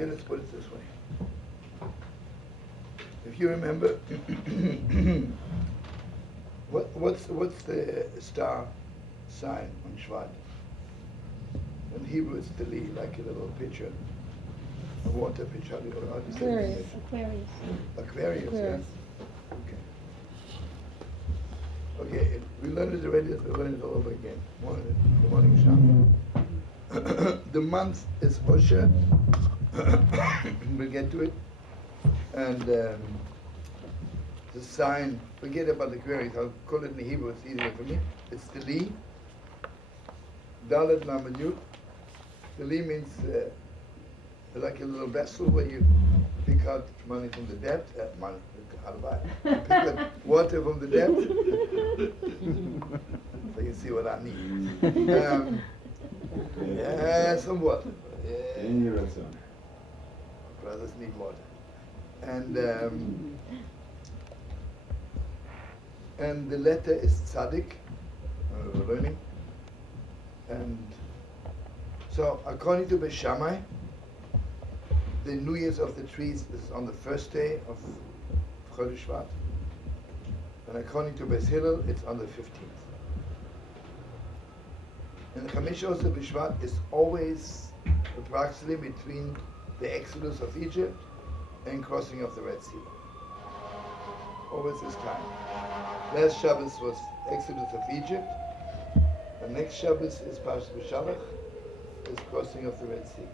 Okay, let's put it this way. If you remember, what's the star sign on Shvat? In Hebrew, it's the Li, like a little pitcher, a water pitcher. How do you say it? Aquarius, yes. Okay, we learned it already, we learned it all over again. Good morning, Sham. The month is Osher. We'll get to it. And the sign, forget about the Aquarius, I'll call it in Hebrew, it's easier for me. It's the Li. Dalet Lamed Yud. The Li means like a little vessel where you pick out money from the depth, pick out water from the depth. So you see what I mean. Some water. Brothers need water. And the letter is tzaddik, we're learning. And so according to Beis Shammai, the New Year's of the trees is on the first day of Chodesh Shvat. And according to Beis Hillel, it's on the 15th. And the Chamish also B'Shvat is always approximately between the exodus of Egypt and crossing of the Red Sea. Always this time. Last Shabbos was exodus of Egypt. The next Shabbos is Parashat B'Shalach, is crossing of the Red Sea.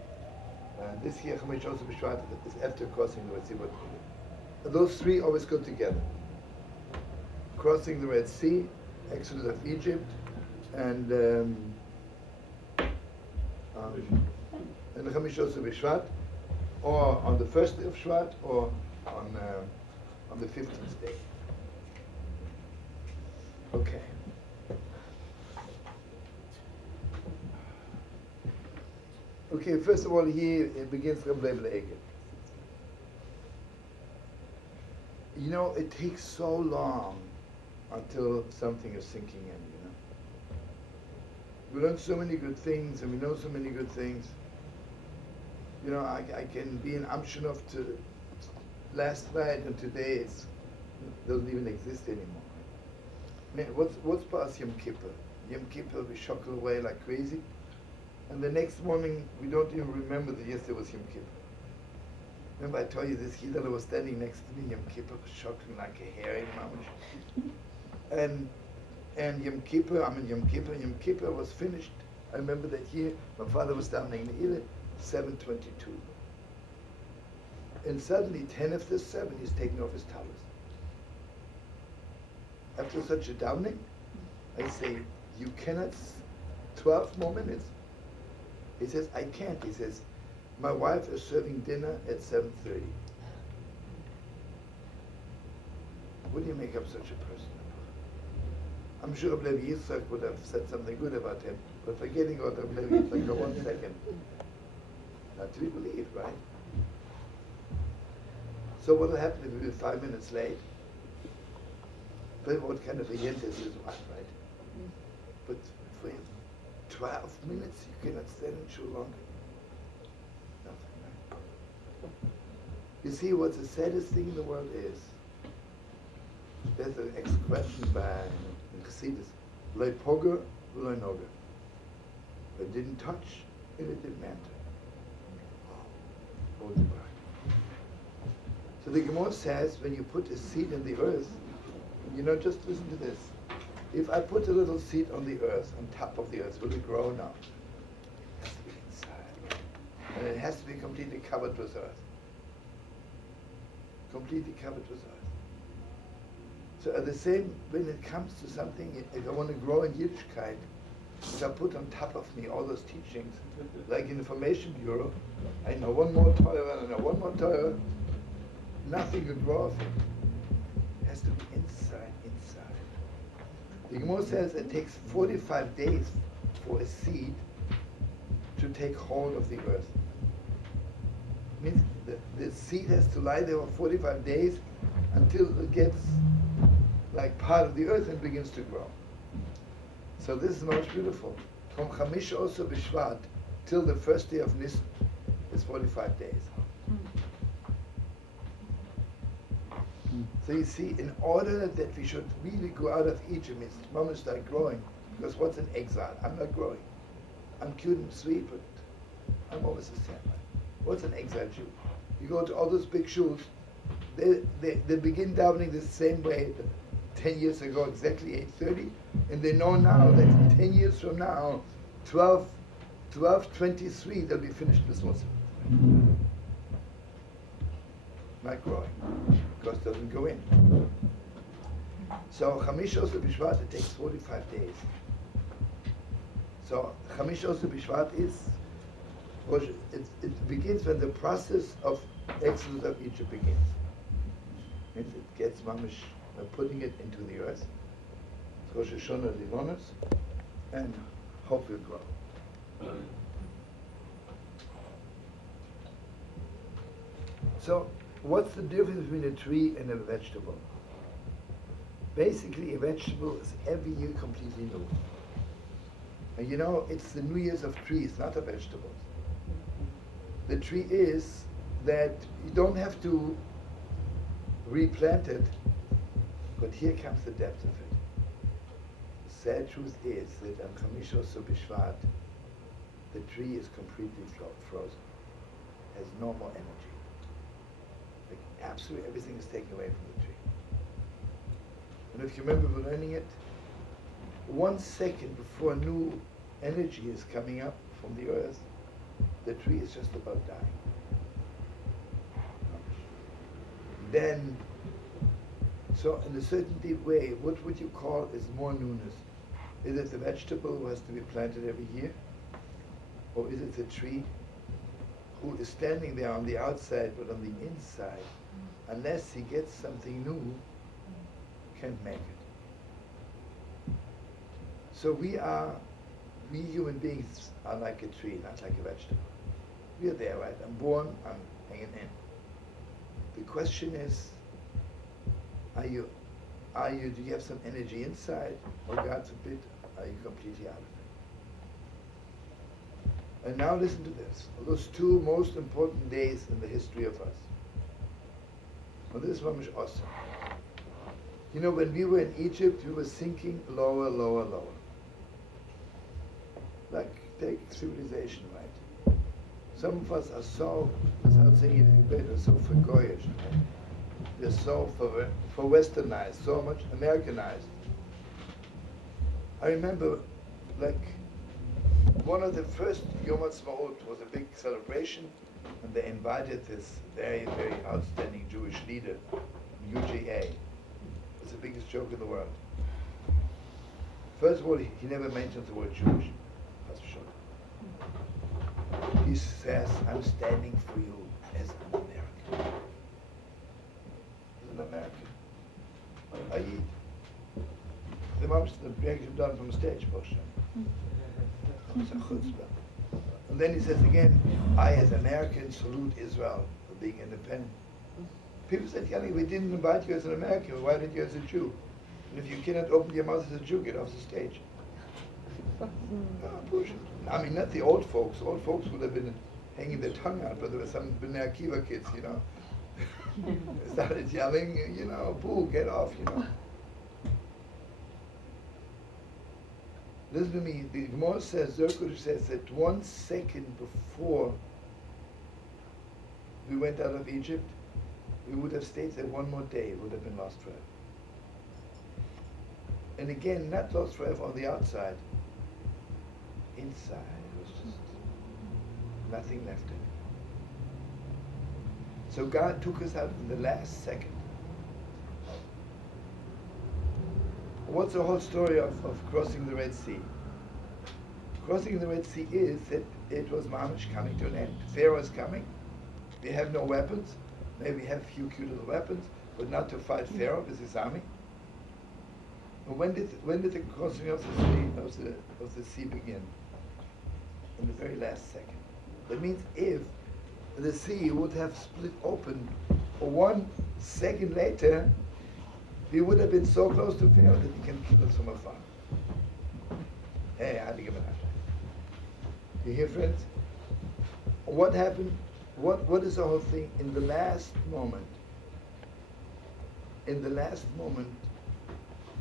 And this year, Chamish also B'Shvat is after crossing the Red Sea. But those three always go together. Crossing the Red Sea, exodus of Egypt, and the Chamish also B'Shvat, or on the first day of Shvat, or on the 15th day. Okay. Okay, first of all, here it begins Rabbi Shlomo. You know, it takes so long until something is sinking in, you know. We learn so many good things, and we know so many good things. You know, I can be in Amshinov to last night, and today it doesn't even exist anymore. Man, what's past Yom Kippur? Yom Kippur, we shuckle away like crazy, and the next morning we don't even remember that yesterday was Yom Kippur. Remember I told you this Yidel was standing next to me, Yom Kippur was shuckling like a herring, mamish. And Yom Kippur was finished. I remember that year, my father was down in the 7:22. And suddenly, 10 after 7, he's taking off his towels. After such a downing, I say, you cannot, 12 more minutes. He says, I can't. He says, my wife is serving dinner at 7:30. What do you make up such a person? I'm sure Rabbi Yitzchak would have said something good about him, but forgetting about Rabbi Yitzchak for 1 second. Not to be believed, right? So what will happen if we were 5 minutes late? But what kind of a hint is what, right? But for 12 minutes, you cannot stand in shul longer. Nothing, right? You see, what's the saddest thing in the world is, there's an expression by Chassidus, Loi poger, loi noger. It didn't touch, and it didn't matter. So the Gemara says, when you put a seed in the earth, you know, just listen to this. If I put a little seed on the earth, on top of the earth, will it grow now? It has to be inside. And it has to be completely covered with earth. Completely covered with earth. So at the same, when it comes to something, if I want to grow in Yiddishkeit, if I put on top of me all those teachings, like in the Information Bureau, I know one more Torah, I know one more Torah, nothing will grow of it. It has to be inside. The Gemara says it takes 45 days for a seed to take hold of the earth. It means the seed has to lie there for 45 days until it gets like part of the earth and begins to grow. So this is most beautiful. From Chamish also B'Shvat till the first day of Nisan is 45 days. So you see, in order that we should really go out of Egypt, means Mama start growing. Because what's an exile? I'm not growing. I'm cute and sweet, but I'm always the same. What's an exile Jew? You go to all those big shuls, they begin davening the same way 10 years ago, exactly 8:30, and they know now that 10 years from now, 12:23, they'll be finished with Muslim. Not growing, because it doesn't go in. So Chamish Oseh B'Shvat, it takes 45 days. So Chamish Oseh B'Shvat it begins when the process of exodus of Egypt begins. It gets mamish, putting it into the earth. Rosh Hashanah Livonos, and hope will grow. So, what's the difference between a tree and a vegetable? Basically, a vegetable is every year completely new. And you know, it's the New Year's of trees, not of vegetables. The tree is that you don't have to replant it, but here comes the depth of it. The sad truth is that on Chamish Oseh B'Shvat, the tree is completely frozen, has no more energy. Like absolutely everything is taken away from the tree. And if you remember we're learning it, 1 second before new energy is coming up from the earth, the tree is just about dying. Then, so in a certain deep way, what would you call is more newness? Is it the vegetable who has to be planted every year? Or is it the tree who is standing there on the outside but on the inside, unless he gets something new, can't make it? So we human beings are like a tree, not like a vegetable. We are there, right? I'm born, I'm hanging in. The question is, do you have some energy inside, or God forbid, are you completely out of it? And now listen to this. Those two most important days in the history of us. Well, this one is awesome. You know, when we were in Egypt, we were sinking lower, lower, lower. Like, take civilization, right? Some of us are so, without saying it better, so forgoyish, right? They're so for westernized, so much Americanized. I remember, like, one of the first Yom Ha'atzmaut was a big celebration, and they invited this very, very outstanding Jewish leader, UJA. It was the biggest joke in the world. First of all, he never mentions the word Jewish. He says, I'm standing for you as an American. As an American. I eat. The mom's the break him down from the stage, Moshe. And then he says again, I as American salute Israel for being independent. People said, Yanni, we didn't invite you as an American, why did you as a Jew? And if you cannot open your mouth as a Jew, get off the stage. Push it. I mean, not the old folks. Old folks would have been hanging their tongue out, but there were some Bnei Akiva kids, you know. They started yelling, you know, boo, get off, you know. Listen to me, the Gemara says, Zerkush says that 1 second before we went out of Egypt, we would have stayed there one more day, it would have been lost forever. And again, not lost forever on the outside. Inside, it was just nothing left in it. So God took us out in the last second. What's the whole story of crossing the Red Sea? Crossing the Red Sea is that it was Mamish coming to an end. Pharaoh is coming. We have no weapons. Maybe we have a few cute little weapons, but not to fight Pharaoh with his army. And when did the crossing of the sea begin? In the very last second. That means if the sea would have split open 1 second later, we would have been so close to Pharaoh that he can kill us from afar. Hey, you hear, friends? What happened? What is the whole thing? In the last moment,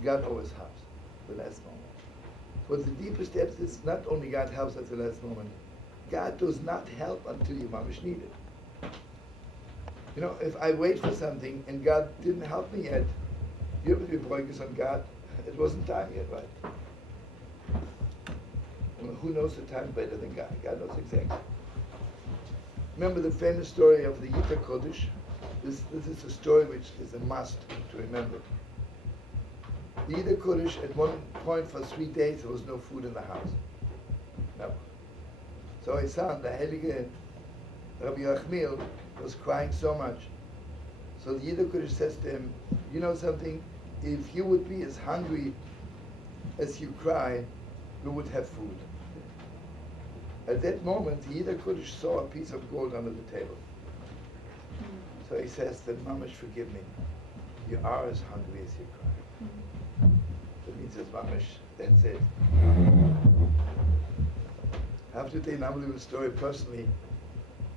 God always helps. The last moment. For the deepest depths, it's not only God helps at the last moment. God does not help until you mamish need it. You know, if I wait for something and God didn't help me yet, you ever be focused on God? It wasn't time yet, right? Well, who knows the time better than God? God knows exactly. Remember the famous story of the Yita Kodesh? This is a story which is a must to remember. The Yita Kodesh, at one point for 3 days, there was no food in the house. No. So his son, the Heilige Rabbi Yachmiel, was crying so much. So the Yita Kodesh says to him, you know something? If you would be as hungry as you cry, you would have food. At that moment, the Yita Kodesh saw a piece of gold under the table. So he says, then Mamash, forgive me. You are as hungry as you cry. That means as Mamash, that's it. I have to tell you an unbelievable story personally.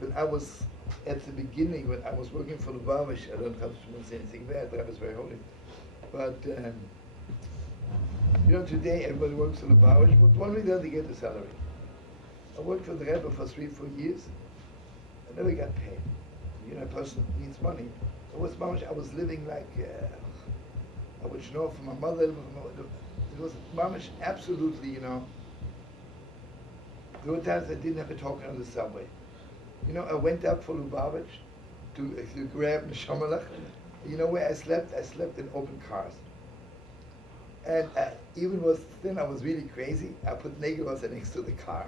When I was at the beginning, when I was working for the Lubavitch, I don't have to say anything bad, but I was very holy. But, you know, today everybody works for the Lubavitch, but one way or the other they get a salary. I worked for the Rebbe for 3-4 years. I never got paid. You know, a person needs money. I was living like, I would know from my mother. It was mamish, absolutely, you know. There were times I didn't have a token on the subway. You know, I went up for Lubavitch to grab Neshamalach. You know where I slept? I slept in open cars. And even then I was really crazy. I put Negelosa next to the car.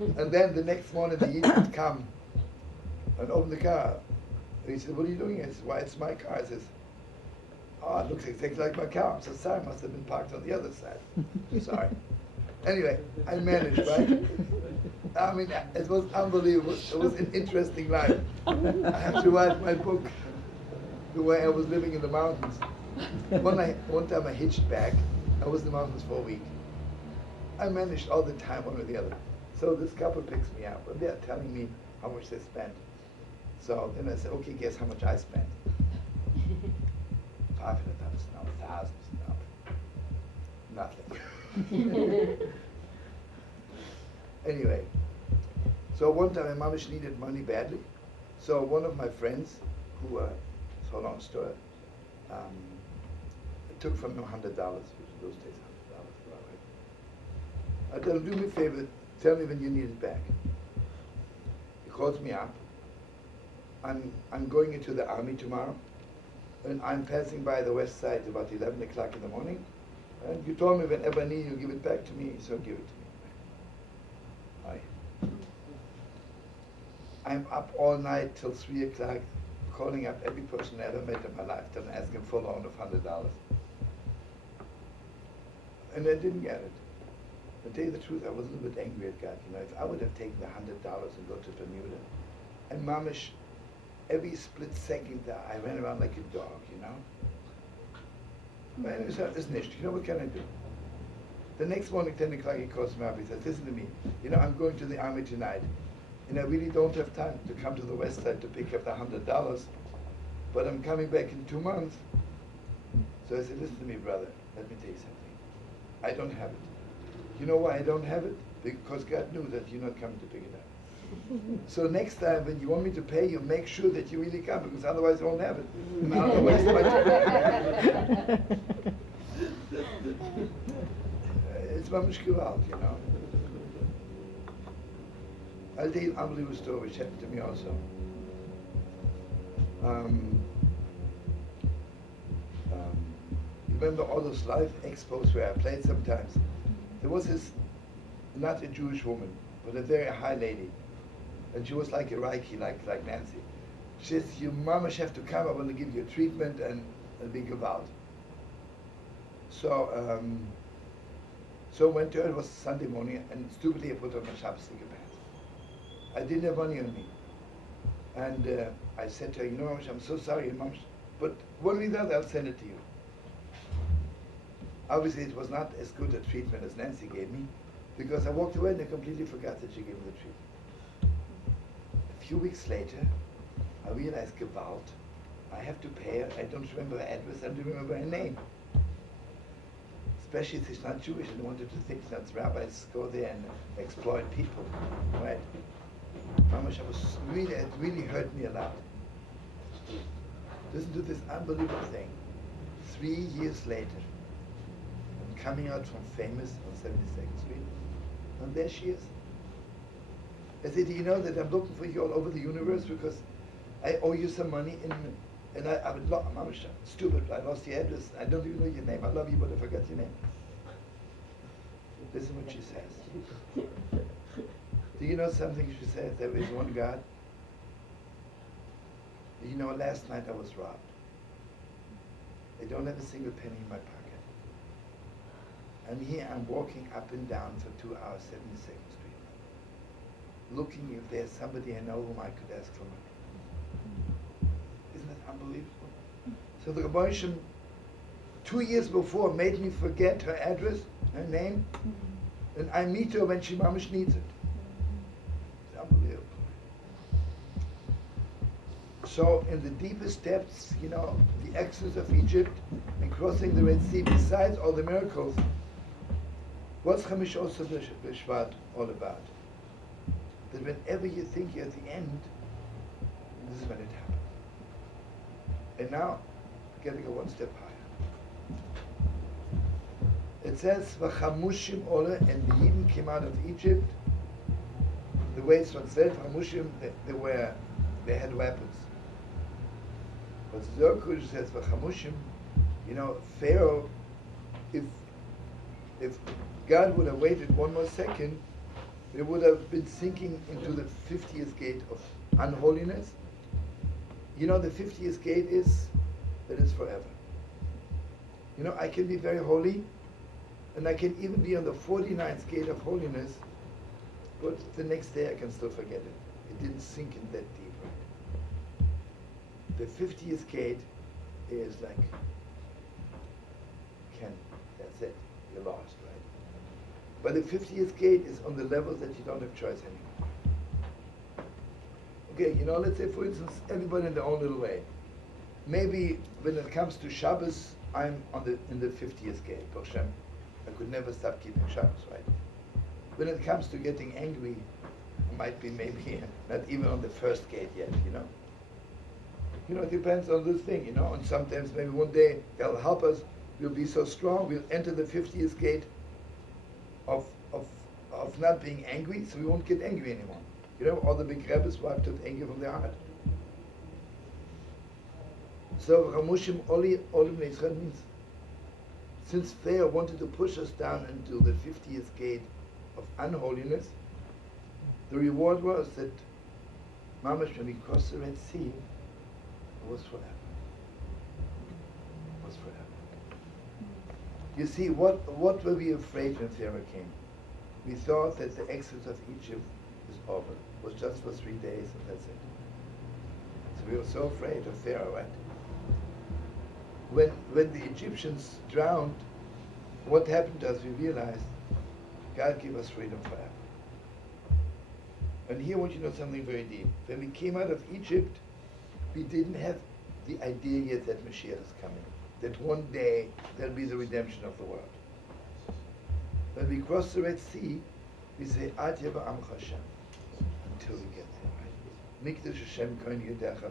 And then the next morning the Yid would come and open the car. And he said, what are you doing? I said, why, it's my car. He says, oh, it looks exactly like my car. I said, sorry, must have been parked on the other side. Sorry. Anyway, I managed, right? I mean, it was unbelievable. It was an interesting life. I have to write my book, the way I was living in the mountains. One time I hitched back. I was in the mountains for a week. I managed all the time, one or the other. So this couple picks me up, and they're telling me how much they spent. So then I said, okay, guess how much I spent? $500, no, thousands, no, nothing. Anyway, so one time my mamish needed money badly. So one of my friends, who, it's a long story, took from him $100, which in those days $100 was right. I told him, do me a favor, tell me when you need it back. He calls me up. I'm going into the army tomorrow, and I'm passing by the west side about 11 o'clock in the morning, and you told me whenever I need you, give it back to me, so give it to me. Hi. I'm up all night till 3 o'clock, calling up every person I ever met in my lifetime and asking for a loan of $100. And I didn't get it. To tell you the truth, I was a little bit angry at God. You know, if I would have taken the $100 and go to Bermuda, and mamish, every split second I ran around like a dog, you know. But anyway, so it's nicht. You know, what can I do? The next morning, 10 o'clock, he calls me up. He says, listen to me. You know, I'm going to the army tonight, and I really don't have time to come to the west side to pick up the $100, but I'm coming back in 2 months. So I said, listen to me, brother. Let me tell you something. I don't have it. You know why I don't have it? Because God knew that you're not coming to pick it up. So next time when you want me to pay you, make sure that you really come, because otherwise I won't have it. And I don't know waste my time. It's mamish gewalt, you know. I'll tell you an unbelievable story which happened to me also. You remember all those live expos where I played sometimes? There was this, not a Jewish woman, but a very high lady. And she was like a Reiki, like Nancy. She says, your mama have to come, I want to give you a treatment and be gewalt. So, so I went to her, it was Sunday morning, and stupidly I put on my Shabbos sneaker pants. I didn't have money on me. And I said to her, you know, Mamash, I'm so sorry, Mamash, but one way or the other, I'll send it to you. Obviously, it was not as good a treatment as Nancy gave me, because I walked away and I completely forgot that she gave me the treatment. A few weeks later, I realized Gewalt. I have to pay her. I don't remember her address. I don't remember her name. Especially if she's not Jewish. I wanted to think that rabbis go there and exploit people, right? Mamash, it really hurt me a lot. Listen to this unbelievable thing. 3 years later, I'm coming out from Famous on 72nd Street, and there she is. I said, do you know that I'm looking for you all over the universe because I owe you some money and I would Mamash, stupid, I lost your address. I don't even know your name. I love you, but I forgot your name. Listen what she says. Do you know something she says? There is one God. You know, last night I was robbed. I don't have a single penny in my pocket. And here I'm walking up and down for 2 hours, 72nd Street, looking if there's somebody I know whom I could ask for money. Isn't that unbelievable? So the Rabbi Shlomo, 2 years before, made me forget her address, her name, and I meet her when she mamish needs it. It's unbelievable. So in the deepest depths, you know, the exodus of Egypt and crossing the Red Sea, besides all the miracles, what's Chamish also B'Shvat all about? That whenever you think you're at the end, this is when it happens. And now, we're going to go one step higher. It says, V'chamushim ola, and the Yidden came out of Egypt. The way it's translated, Chamushim, they had weapons. But Zokush says, V'chamushim, you know, Pharaoh, if God would have waited one more second, it would have been sinking into the 50th gate of unholiness. You know, the 50th gate is that it's forever. You know, I can be very holy, and I can even be on the 49th gate of holiness, but the next day I can still forget it. It didn't sink in that deep, right? The 50th gate is like, that's it, you're lost, right? But the 50th gate is on the level that you don't have choice anymore. Okay, you know, let's say for instance, everybody in their own little way. Maybe when it comes to Shabbos, I'm in the 50th gate, Baruch Hashem. I could never stop keeping Shabbos, right? When it comes to getting angry, I might be maybe not even on the first gate yet, you know? You know, it depends on this thing, you know, and sometimes maybe one day they'll help us, we'll be so strong, we'll enter the 50th gate of not being angry, so we won't get angry anymore. You know, all the big rabbis wiped out anger from their heart. So Ramushim Olim Neisran means, since Pharaoh wanted to push us down into the 50th gate of unholiness, the reward was that Mamash, when we crossed the Red Sea, it was forever. It was forever. You see, what were we afraid when Pharaoh came? We thought that the exodus of Egypt is over. It was just for 3 days and that's it. So we were so afraid of Pharaoh, right? When the Egyptians drowned, what happened to us? We realized God gave us freedom forever. And here I want you to know something very deep. When we came out of Egypt, we didn't have the idea yet that Mashiach is coming. That one day there'll be the redemption of the world. When we cross the Red Sea, we say, Ad Yava Amcha Hashem, until we get there, right? Mikdash Hashem Kohen Yedecha,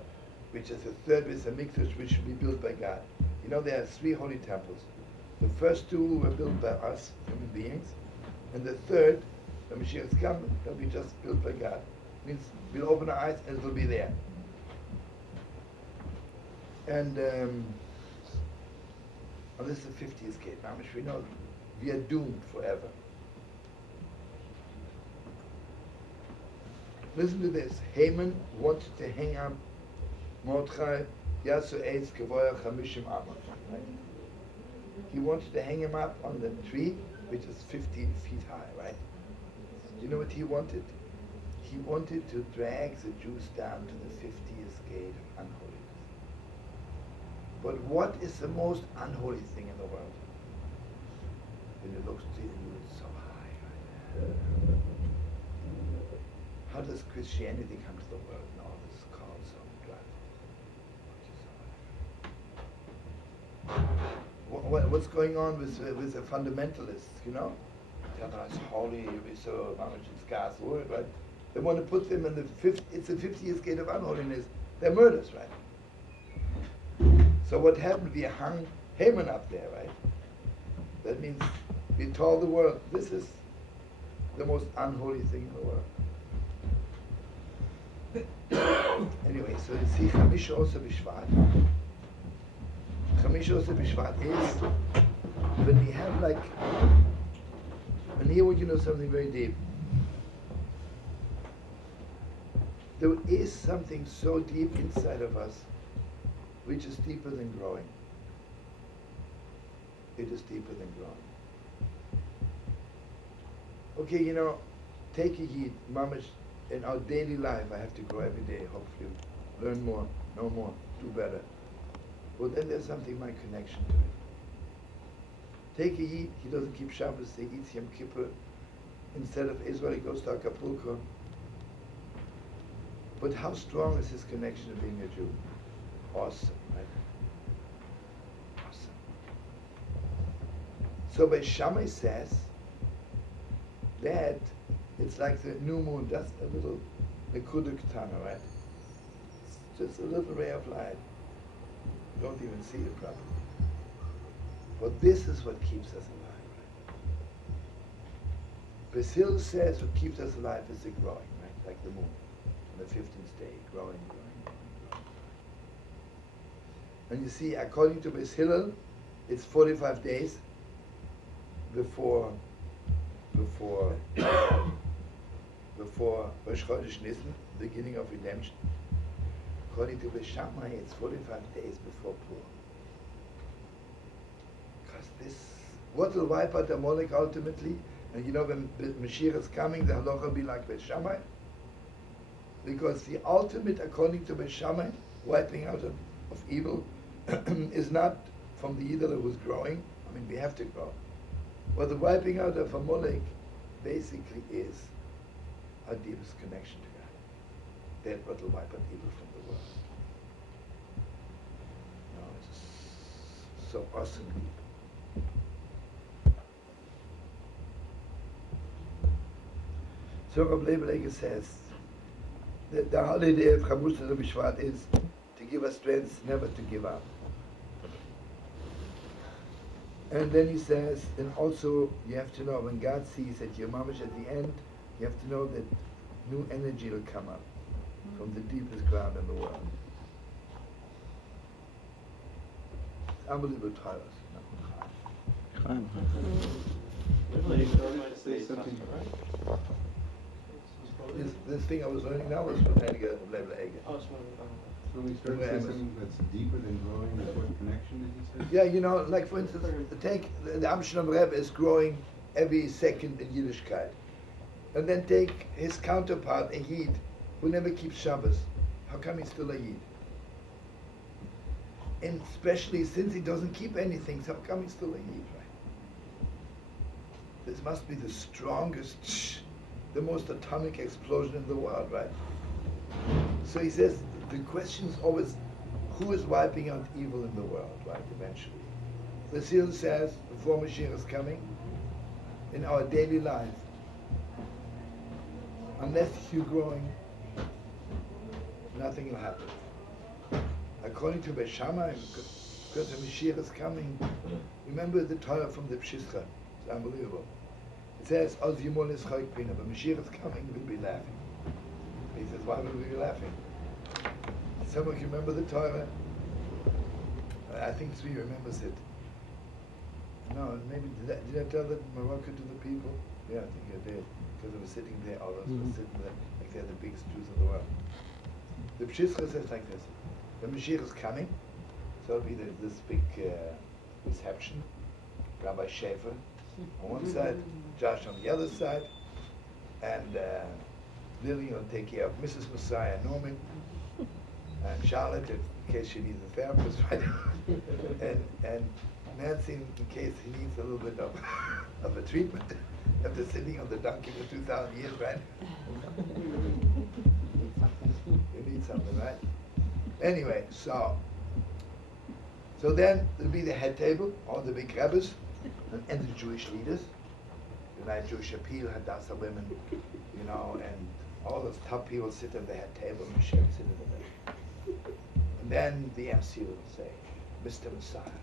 which is the third with a mikdash which should be built by God. You know, there are 3 holy temples. The first 2 were built by us, human beings, and the third, when Mashiach is coming, they'll be just built by God. It means we'll open our eyes and it'll be there. And this is the 50th gate. Now, we know we are doomed forever. Listen to this. Haman wanted to hang up Mordechai Yasu Eitz Kevoya Chamishim Amos. Right? He wanted to hang him up on the tree, which is 15 feet high, right? Do you know what he wanted? He wanted to drag the Jews down to the 50th gate of unholiness. But what is the most unholy thing in the world? When you look to you, it's so high, right? how does Christianity come to the world? No, this is called some what's going on with the fundamentalists, you know? It's holy, we're so much in scarce word, right? They want to put them in it's the 50th gate of unholiness. They're murders, right? So what happened? We hung Haman up there, right? That means we told the world, this is the most unholy thing in the world. Anyway, so you see, Chamisha Osa B'Shvat. Chamisha Osa B'Shvat is when we have like, and here we know something very deep. There is something so deep inside of us which is deeper than growing. It is deeper than growing. Okay, you know, take a heat, mamash, in our daily life I have to grow every day, hopefully, learn more, know more, do better. Well, then there's something, my connection to it. Take a heat, he doesn't keep Shabbos, he eats Yom Kippur. Instead of Israel, he goes to Acapulco. But how strong is his connection to being a Jew? Awesome, right? Awesome. So Beis Shammai says that it's like the new moon, just a little nekuda ketana, right? It's just a little ray of light. You don't even see it properly. But this is what keeps us alive, right? Basil says what keeps us alive is the growing, right? Like the moon on the 15th day, growing. And you see, according to Beis Hillel, it's 45 days before Rosh Chodesh Nisan, beginning of redemption. According to Beis Shammai, it's 45 days before Purim. Because what will wipe out Amalek ultimately? And you know, when Mashiach is coming, the halacha will be like Beis Shammai. Because the ultimate, according to Beis Shammai, wiping out of evil is not from the Yidel who's growing. I mean, we have to grow. But the wiping out of Amalek basically is our deepest connection to God. That what will wipe out evil from the world. No, it's so awesome deep. So Rabbi Shlomo says that the holiday of Chamus B'Shvat is to give us strength never to give up. And then he says, and also you have to know, when God sees that you're mamash at the end, you have to know that new energy will come up from the deepest ground in the world. It's unbelievable trials. This thing I was learning now was from Edgar Level Eger. So we start to say something that's deeper than growing, that's what connection did you say? Yeah, you know, like for instance, take the Amshalom Rebbe is growing every second in Yiddishkeit. And then take his counterpart, a Yid, who never keeps Shabbos. How come he's still a Yid? And especially since he doesn't keep anything, so how come he's still a Yid, right? This must be the strongest, the most atomic explosion in the world, right? So he says, the question is always, who is wiping out evil in the world, right, eventually? Basil says, before Mashiach is coming, in our daily life, unless you're growing, nothing will happen. According to Beis Shammai, because the Mashiach is coming, remember the Torah from the Pshischa, it's unbelievable. It says, Oz Yimon is Chayk Pina, but Mashiach is coming, we'll be laughing. He says, why would we be laughing? Some of you remember the Torah? I think 3 remembers it. No, maybe, did I tell that in Morocco to the people? Yeah, I think I did. Because I was sitting there, all of us were sitting there, like they're the biggest Jews in the world. The Pshischa says like this, the Mashiach is coming, so it'll be this big reception, Rabbi Schaefer on one side, Josh on the other side, and Lily will take care of Mrs. Messiah, Norman, and Charlotte, in case she needs a therapist, right? and Nancy, in case he needs a little bit of a treatment after sitting on the donkey for 2,000 years, right? Anyway, so then there'll be the head table, all the big rabbis, and the Jewish leaders, United Jewish Appeal, Hadassah women, and all those top people sit at the head table, and Mashiach sit in the middle. And then the MC will say, Mr. Messiah.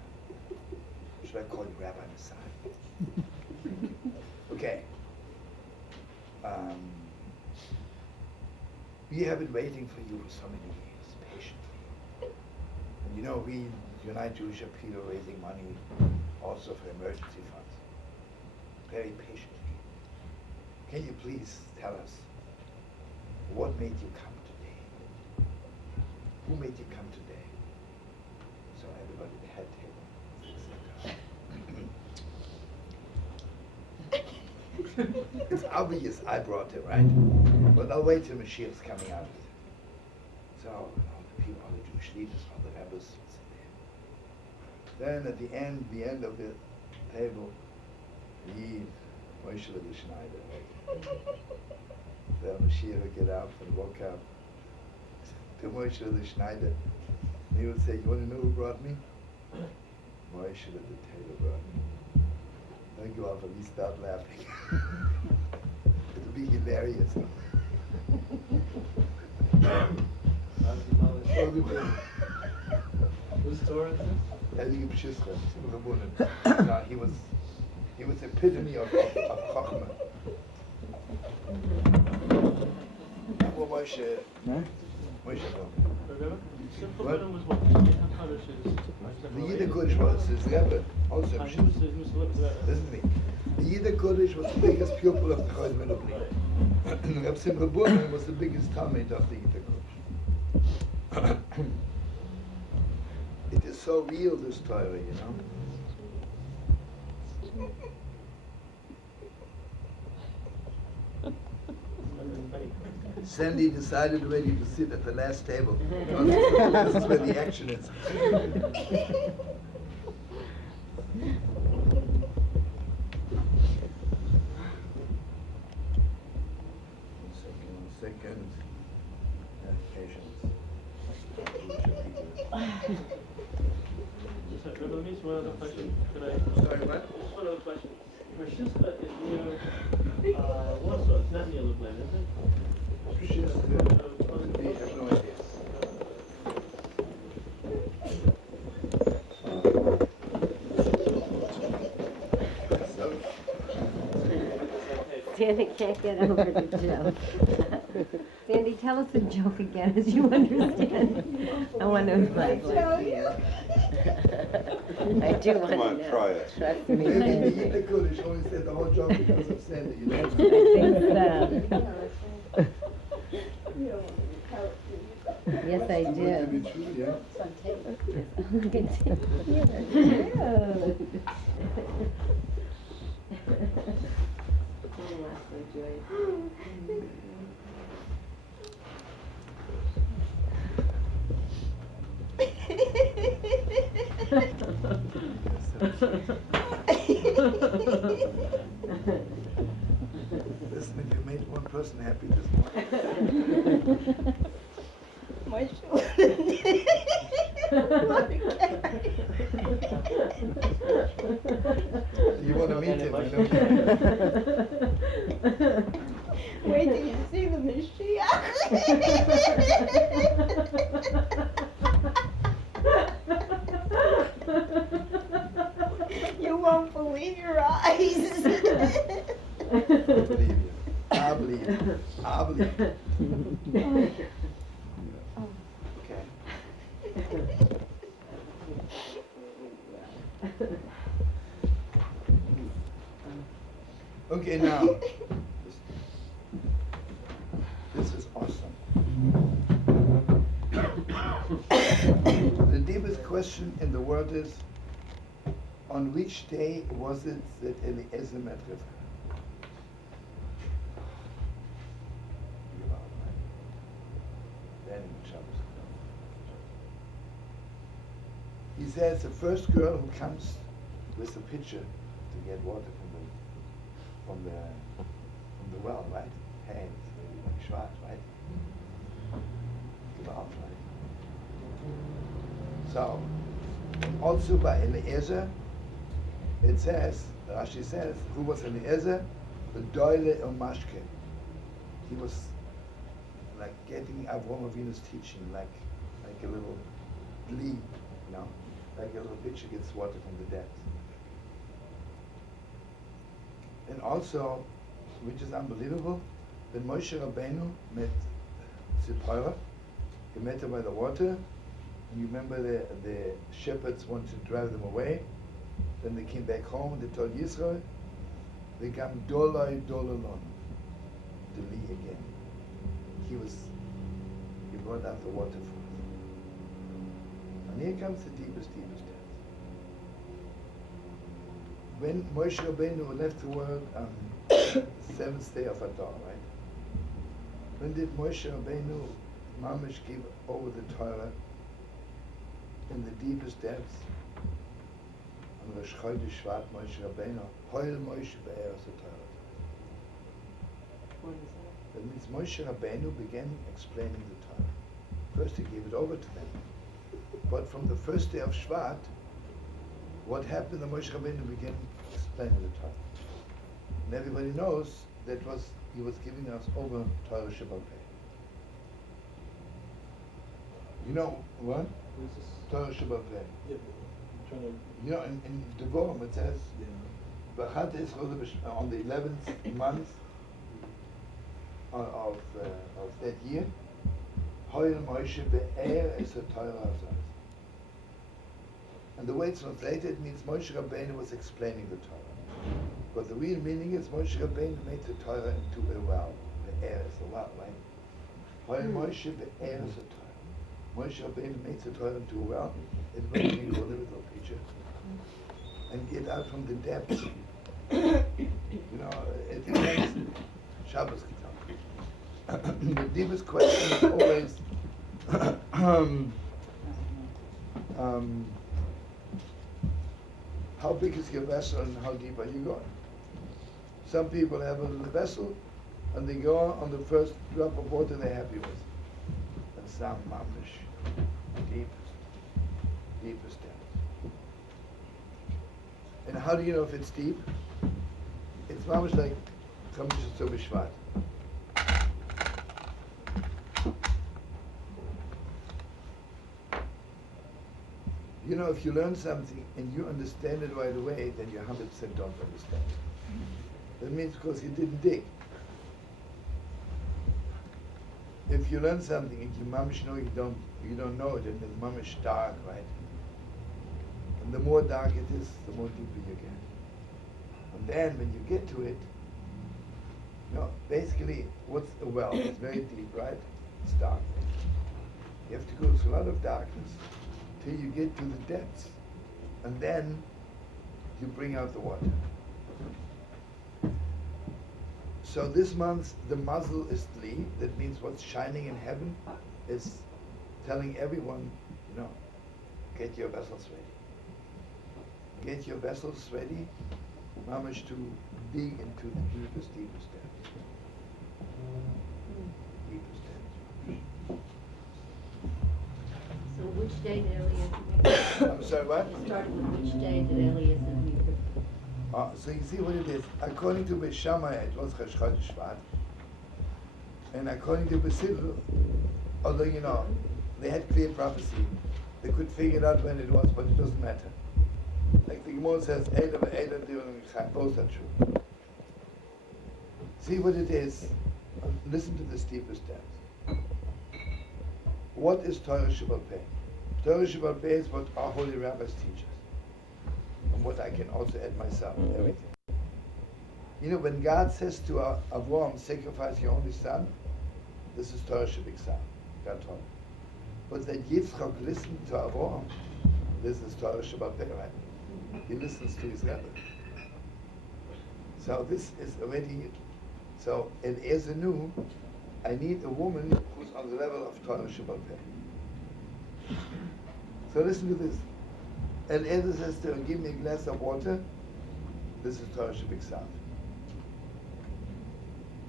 Should I call you Rabbi Messiah? Okay. We have been waiting for you for so many years, patiently. And we, United Jewish Appeal, are raising money also for emergency funds. Very patiently. Can you please tell us what made you come today? Who made you come today? So everybody at the head table. It's obvious I brought it, right? But I'll wait till Mashiach's coming out of it. So all the people, all the Jewish leaders, all the rabbis sit there. Then at the end of the table, Yid, Moshe the Schneider. So Mashiach would get up and walk up to Moshe the Schneider. And he would say, you want to know who brought me? Moshe the Taylor brought me. Then go up and we start laughing. It'll be hilarious. Whose Torah is this? No, he was epitome of Chochmah. Well, Moshe. What? The Yid Kodesh was his Rebbe, also. Listen to me. The Yid Kodesh was the biggest pupil of the Chayim Menubli. And Reb Simcha Bunim was the biggest talmid of the Yid Kodesh. It is so real, this Torah, Sandy decided already to sit at the last table. This is where the action is. One second. Patience. One other question. Sorry, what? Just one other question. Rashishka is near Warsaw. It's not near Lublin, is it? I have no idea. Sandy can't get over the joke. Sandy, tell us a joke again as you understand. I want to know like you. I do want to know. Come on, try it. Trust me. Maybe the Yid Kodesh only said the whole joke because of Sandy, I think so. Yes, I do. To be true, yeah. Look at Listen, if you made one person happy this morning. My shoulder. You want to meet him, I know. Wait till you see the Mashiach. You won't believe your eyes. I believe you. I believe you. I believe you. Okay. Okay, now. This is awesome. The deepest question in the world is, on which day was it that Eliezer met Rivka? Then Shabbos. He says the first girl who comes with a pitcher to get water from the well, right? Hey, it's like Schwarz, right? Gewalt, right? So, also by Eliezer, it says, Rashi says, who was Eliezer? The Doile or Mashke. He was like getting Avraham Avinu's teaching, like a little blee, you know, like a little pitcher gets water from the depths. And also, which is unbelievable, when Moshe Rabbeinu met Zipporah, he met her by the water, and you remember the shepherds wanted to drive them away. Then they came back home and they told Yisrael, they come dolai dolalon, Deli again. He brought out the water for us. And here comes the deepest depth. When Moshe Rabbeinu left the world on the 7th day of Adar, right? When did Moshe Rabbeinu Mamish give over the Torah in the deepest depths? On Rosh Chodesh Shvat Moshe Rabbeinu, Hoil Moshe Be'eretz Torah. What is that? That means Moshe Rabbeinu began explaining the Torah. First he gave it over to them. But from the first day of Shvat, what happened, the Moshe Rabbeinu began explaining the Torah. And everybody knows that he was giving us over Torah Shabbat Peh. You know what? Torah Shabbat Peh. Yeah, I'm trying to. You know, in Devorim it says, B'chat Yisrael on the 11th month of that year, Hoil Moshe Be'er es Torah Hazaz. And the way it's translated means Moshe Rabbeinu was explaining the Torah. But the real meaning is Moshe Rabbeinu made the Torah into a well. Be'er is a well, right? Hoil Moshe Be'er es Torah. Moshe Rabbeinu made the Torah into a well. It was a little picture. And get out from the depths. You know, it depends. Shabbos Kitab. The deepest question is always how big is your vessel and how deep are you going? Some people have a little vessel and they go on the first drop of water they're happy with. And some mamish, deepest depth. And how do you know if it's deep? It's mamish like Chamisha Tzov B'Shvat. You know, if you learn something and you understand it right away, then you 100% don't understand it. That means because you didn't dig. If you learn something and you mamish know you don't know it, and it's mamish dark, right? And the more dark it is, the more deeper you get. And then when you get to it, you know, basically what's a well? It's very deep, right? It's dark. You have to go through a lot of darkness till you get to the depths, and then you bring out the water. So this month the muzzle is Li, that means what's shining in heaven is telling everyone, you know, get your vessels ready. Get your vessels ready, mamish, to dig into the deepest depths. Deepest depths. So which day did Elias make? I'm sorry, what? Started with which day did Elias make? So you see what it is. According to Beis Shammai, it was Rosh Chodesh Shvat, and according to Beis Hillel, although you know they had clear prophecy, they could figure it out when it was, but it doesn't matter. Like the Gemara says, both are true. See what it is. Listen to the steepest depth. What is Torah Shabbat Peh? Torah Shabbat Peh is what our holy rabbis teach us. And what I can also add myself, everything. You know, when God says to Avraham, sacrifice your only son, this is Torah Shabbat, God told him. But that Yitzchak listened to Avraham, this is Torah Shabbat, right? He listens to his Rebbe. So this is already, so Eliezer knew, I need a woman who's on the level of Torah Shabbat. So listen to this. Eliezer says to her, give me a glass of water. This is Torah Shabbat.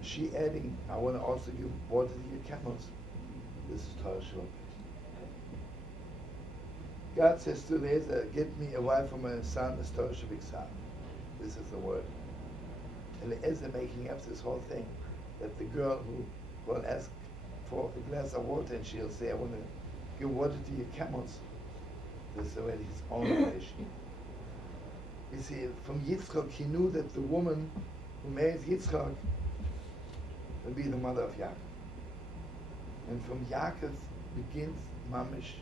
She adding, I want to also give water to your camels. This is Torah Shabbat. God says to Eliezer, get me a wife for my son, a storshevik son. This is the word. Eliezer making up this whole thing, that the girl who will ask for a glass of water and she'll say, I want to give water to your camels. This is already his own relation. You see, from Yitzchak, he knew that the woman who marries Yitzchak will be the mother of Yaakov. And from Yaakov begins mamish,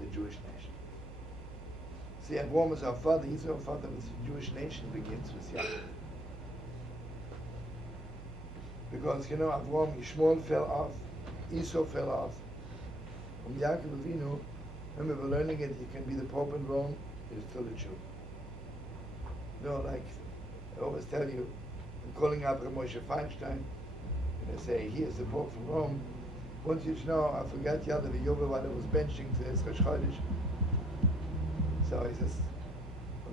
the Jewish nation. See, Avraham was our father, Israel father, was the Jewish nation begins with Yaakov. Because, Avraham, Yishmael fell off, Esau fell off. From Yaakov Avinu, remember we're learning it, you can be the Pope in Rome, you're still a Jew. Like I always tell you, I'm calling out Rabbi Moshe Feinstein, and I say, here's the Pope from Rome. Want you to know, I forgot Yad of Yoba while I was benching to his Rosh Chodesh. So he says,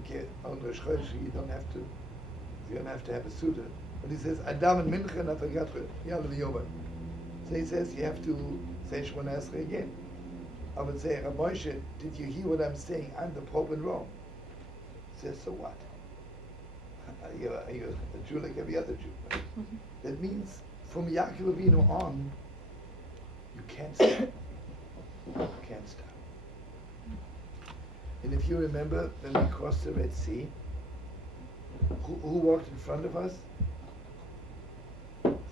okay, on Rosh Chodesh you don't have to have a Suda. But he says, Adam and Mincha, I forgot Yad of Yoba. So he says, you have to say Shmona Esrei again. I would say, Rabbi Moshe, did you hear what I'm saying? I'm the Pope in Rome. He says, so what? Are you a Jew like every other Jew? Right? That means from Yaakov Avinu on, you can't stop. You can't stop. And if you remember, when we crossed the Red Sea, who walked in front of us?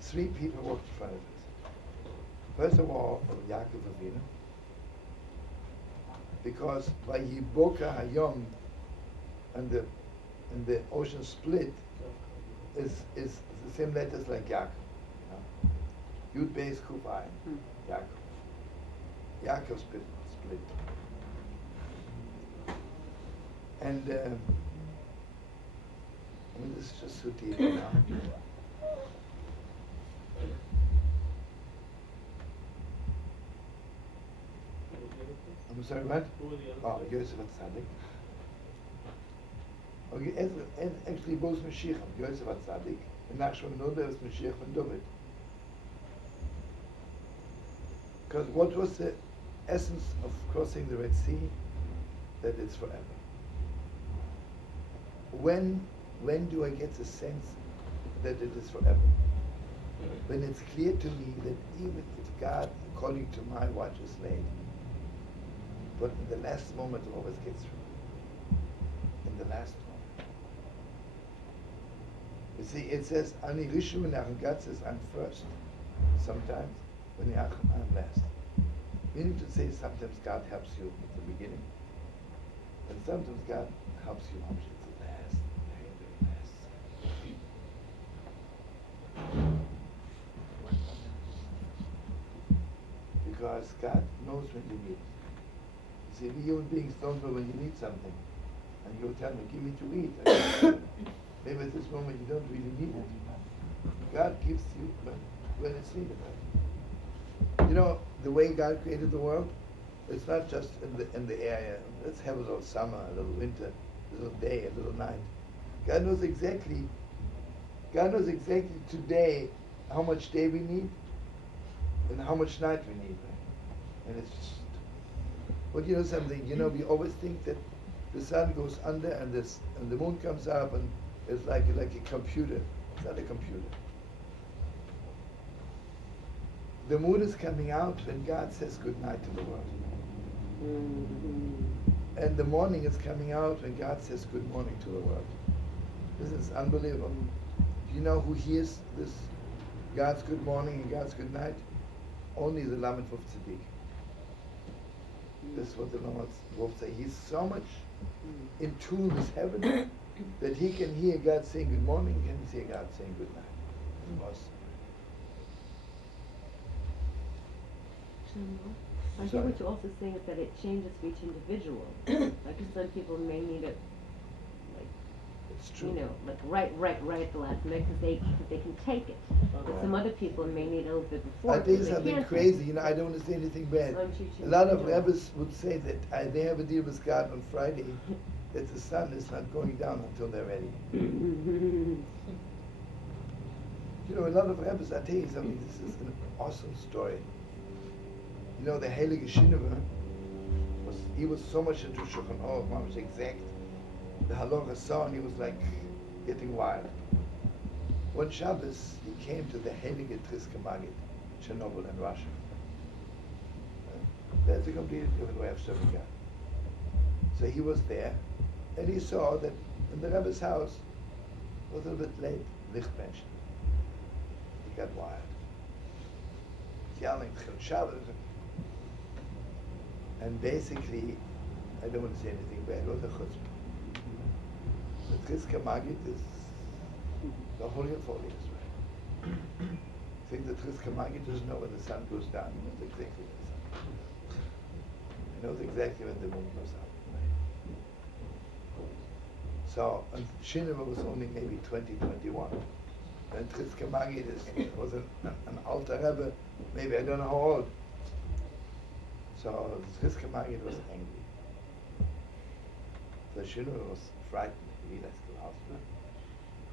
3 people walked in front of us. First of all, Yaakov Avinu, because by Yiboka Hayom, and the ocean split is the same letters like Yaakov. Yud Beis Kuf Ayin, Yaakov. Yaakov split. And this is just so deep now. I'm sorry, what? Oh, Yosef HaTzadik. Okay, actually both Mashiach, Yosef HaTzadik, and Nachshon Noda is Mashiach from David. Because what was the essence of crossing the Red Sea? That it's forever. When do I get the sense that it is forever? When it's clear to me that even if God, according to my watch, is late, but in the last moment it always gets through. In the last moment. You see, it says, Ani Rishon and God says, I'm first. Sometimes, when I'm last. Meaning to say, sometimes God helps you at the beginning, and sometimes God helps you at the last, very, very last. Because God knows when you need it. See, we human beings don't know when you need something. And you tell me, give me to eat. Maybe at this moment you don't really need it. God gives you when it's needed. The way God created the world, it's not just in the area. Let's have a little summer, a little winter, a little day, a little night. God knows exactly today how much day we need and how much night we need. Right? And it's just, but something, we always think that the sun goes under and the moon comes up and it's like a computer. It's not a computer. The moon is coming out when God says good night to the world. Mm-hmm. And the morning is coming out when God says good morning to the world. This is unbelievable. Do you know who hears this God's good morning and God's good night? Only the Lamed Vov Tzaddik. This is what the Lamed Vov say. He's so much in tune with heaven that he can hear God saying good morning and hear God saying good night. Awesome. I think what you're also saying is that it changes for each individual. Like some people may need it, it's true. right at the last minute because they can take it. But some other people may need a little bit before. I think something crazy. I don't want to say anything bad. A lot of rabbis would say that they have a deal with God on Friday that the sun is not going down until they're ready. A lot of rabbis. I tell you something. This is an awesome story. The Heilige Shinova was he was so much into Shulchan Aruch, Mamash exact. The halacha saw, and he was like getting wild. One Shabbos, he came to the Heilige Triske Magid, Chernobyl in Russia. That's a completely different way of serving God. So he was there, and he saw that in the Rebbe's house was a little bit late, Lichtmensch. He got wild. Yelling, Shabbos. And basically, I don't want to say anything bad, it was a chutzpah. The Triske Magid is the Holy of Holies, right? I think the Triske Magid doesn't know when the sun goes down, he knows exactly when the sun goes down. He knows exactly when the moon goes up, right? So, and Shinema was only maybe 20, 21. And Triske Magid was an alter Rebbe, maybe I don't know how old. So Triske Magid was angry. So Shinema was frightened. He left the house, no?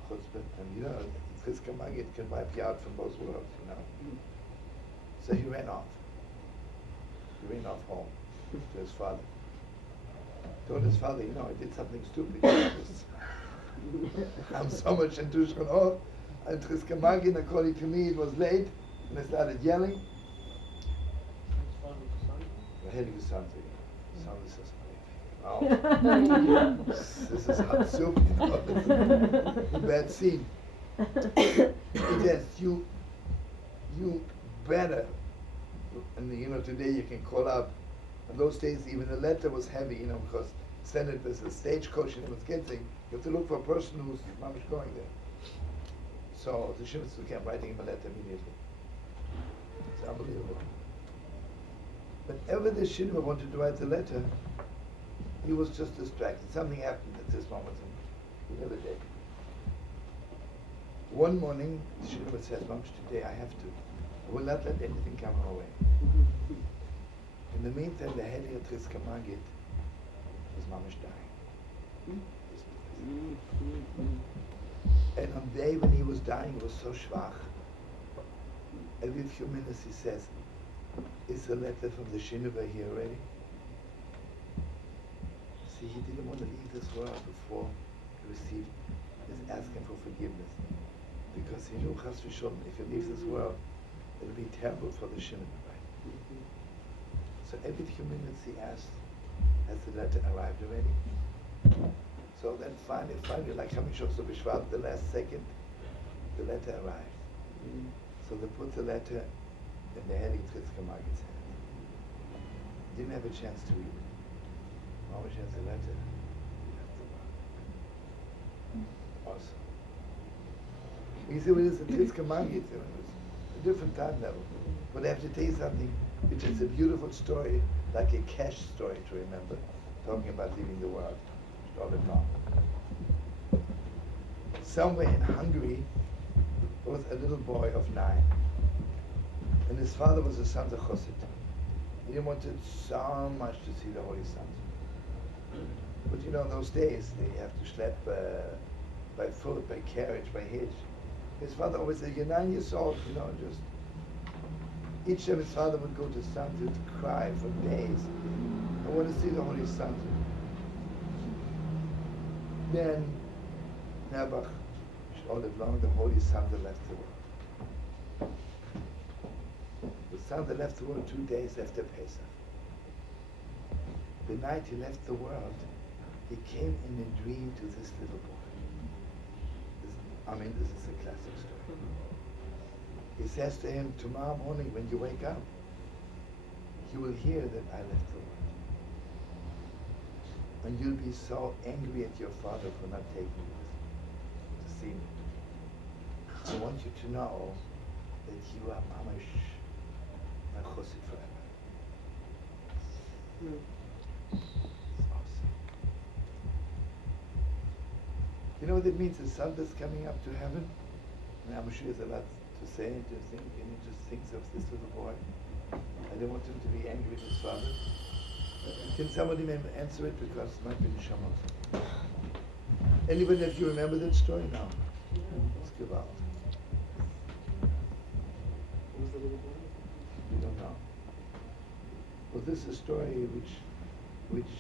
Chutzpah, and you know, Triske Magid can wipe you out from both worlds, you know. So he ran off. He ran off home to his father. Told his father, you know, I did something stupid. I'm so much into Shulchan Aruch, and Triske Magid, according to me, it was late, and I started yelling. The Heilige Son, son is this this is hot soup, you know, this is a bad scene. It says, you better, and you know, today you can call up. In those days, even the letter was heavy, you know, because Senate was a stagecoach and it was getting, you have to look for a person who's mamish going there. So the Shimon kept writing him a letter immediately. It's unbelievable. Whenever the Shinema wanted to write the letter, he was just distracted. Something happened at this moment and he never did. One morning, the Shinema says, Mamash, today I have to. I will not let anything come our way. In the meantime, the Heilige Triske Magid was Mamash dying. And on the day when he was dying, he was so schwach. Every few minutes he says, is a letter from the Shineva here already? See, he didn't want to leave this world before he received his asking for forgiveness. Because he knew, Chas v'sholom, if he leaves this world, it'll be terrible for the Shineva, right? So every few minutes he asked, has the letter arrived already? So then finally, like Hamishos of Bishvat, the last second, the letter arrived. So they put the letter in the Heilige Triske Magid's hand. Didn't have a chance to read it. Always has the letter. Awesome. You see, when it's a Triske Magid, it's a different time level. But I have to tell you something, which is a beautiful story, like a cash story to remember, talking about leaving the world. All the time. Somewhere in Hungary, there was a little boy of 9. And his father was a Santa Chossid. He wanted so much to see the Holy Sons. But you know, in those days, they have to schlep by foot, by carriage, by hitch. His father always said, you're 9 years old, you know, just... Each time his father would go to Santa to cry for days. I want to see the Holy Santa. Then, Nebuch, all live long, the Holy Santa left the world. The Santa left the world 2 days after Pesach. The night he left the world, he came in a dream to this little boy. This is a classic story. He says to him, tomorrow morning when you wake up, you will hear that I left the world. And you'll be so angry at your father for not taking you to see me. I want you to know that you are mamash my chossid forever. It's awesome. You know what it means? The Santa's coming up to heaven. And I'm sure there's a lot to say and to think, and he just thinks of this little boy. I don't want him to be angry with his father. Can somebody maybe answer it, because it might be the Shamos. Anybody, if you remember that story now? Let's give out. We don't know. Well, this is a story which which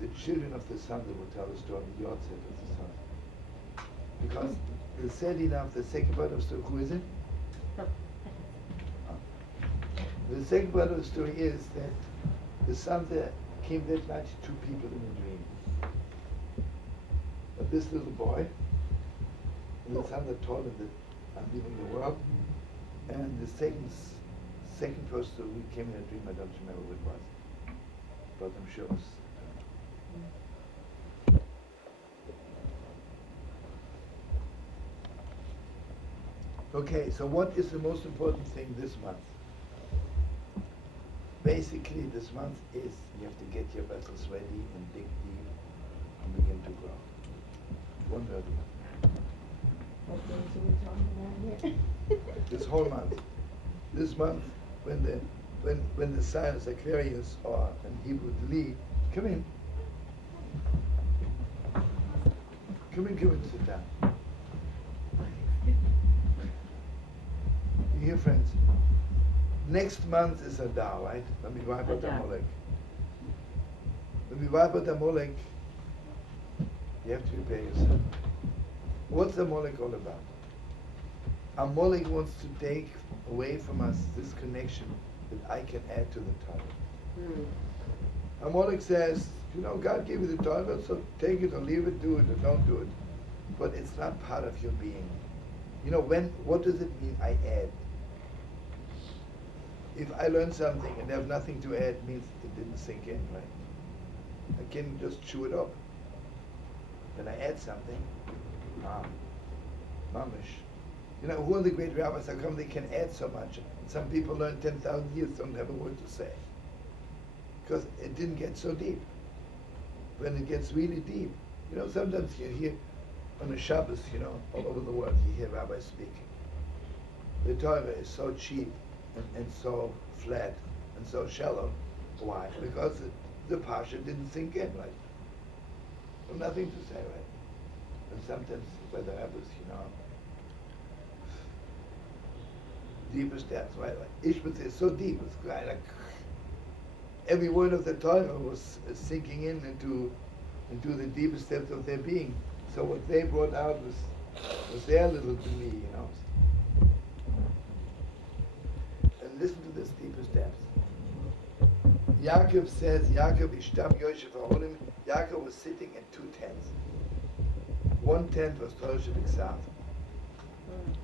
the children of the sun will tell the story, the Yotzet of the sun. Because the said enough, the second part of the story, who is it? The second part of the story is that the son there came that night to two people in a dream. But this little boy, and the son that told him that I'm leaving the world, and the second person who came in a dream, I don't remember who it was, but I'm sure it was. Okay, so what is the most important thing this month? Basically, this month is you have to get your vessels ready and dig deep and begin to grow. One word. What things are we talking about here? This whole month. This month, when the sign is Aquarius or in Hebrew Dli, come in. Come in, sit down. You hear, friends? Next month is Adar, right? When we wipe out Amalek. When we wipe out Amalek, you have to prepare yourself. What's Amalek all about? Amalek wants to take away from us this connection that I can add to the Torah. Amalek says, God gave you the Torah, so take it or leave it, do it or don't do it. But it's not part of your being. What does it mean I add? If I learn something and have nothing to add, it means it didn't sink in, right? I can just chew it up. Then I add something. Mamish. Who are the great rabbis? How come they can add so much? Some people learn 10,000 years, don't have a word to say. Because it didn't get so deep. When it gets really deep, sometimes you hear on a Shabbos, all over the world, you hear rabbis speaking. The Torah is so cheap and so flat and so shallow. Why? Because the Pasha didn't sink in, right? Nothing to say, right? And sometimes by the rabbis, deepest depths, right? Like Ishmael is so deep, it's like every word of the Torah was sinking in into the deepest depths of their being. So what they brought out was their little to me, And listen to this deepest depths. Yaakov says, Yaakov was sitting in two tents. One tent was Torah Shabbat.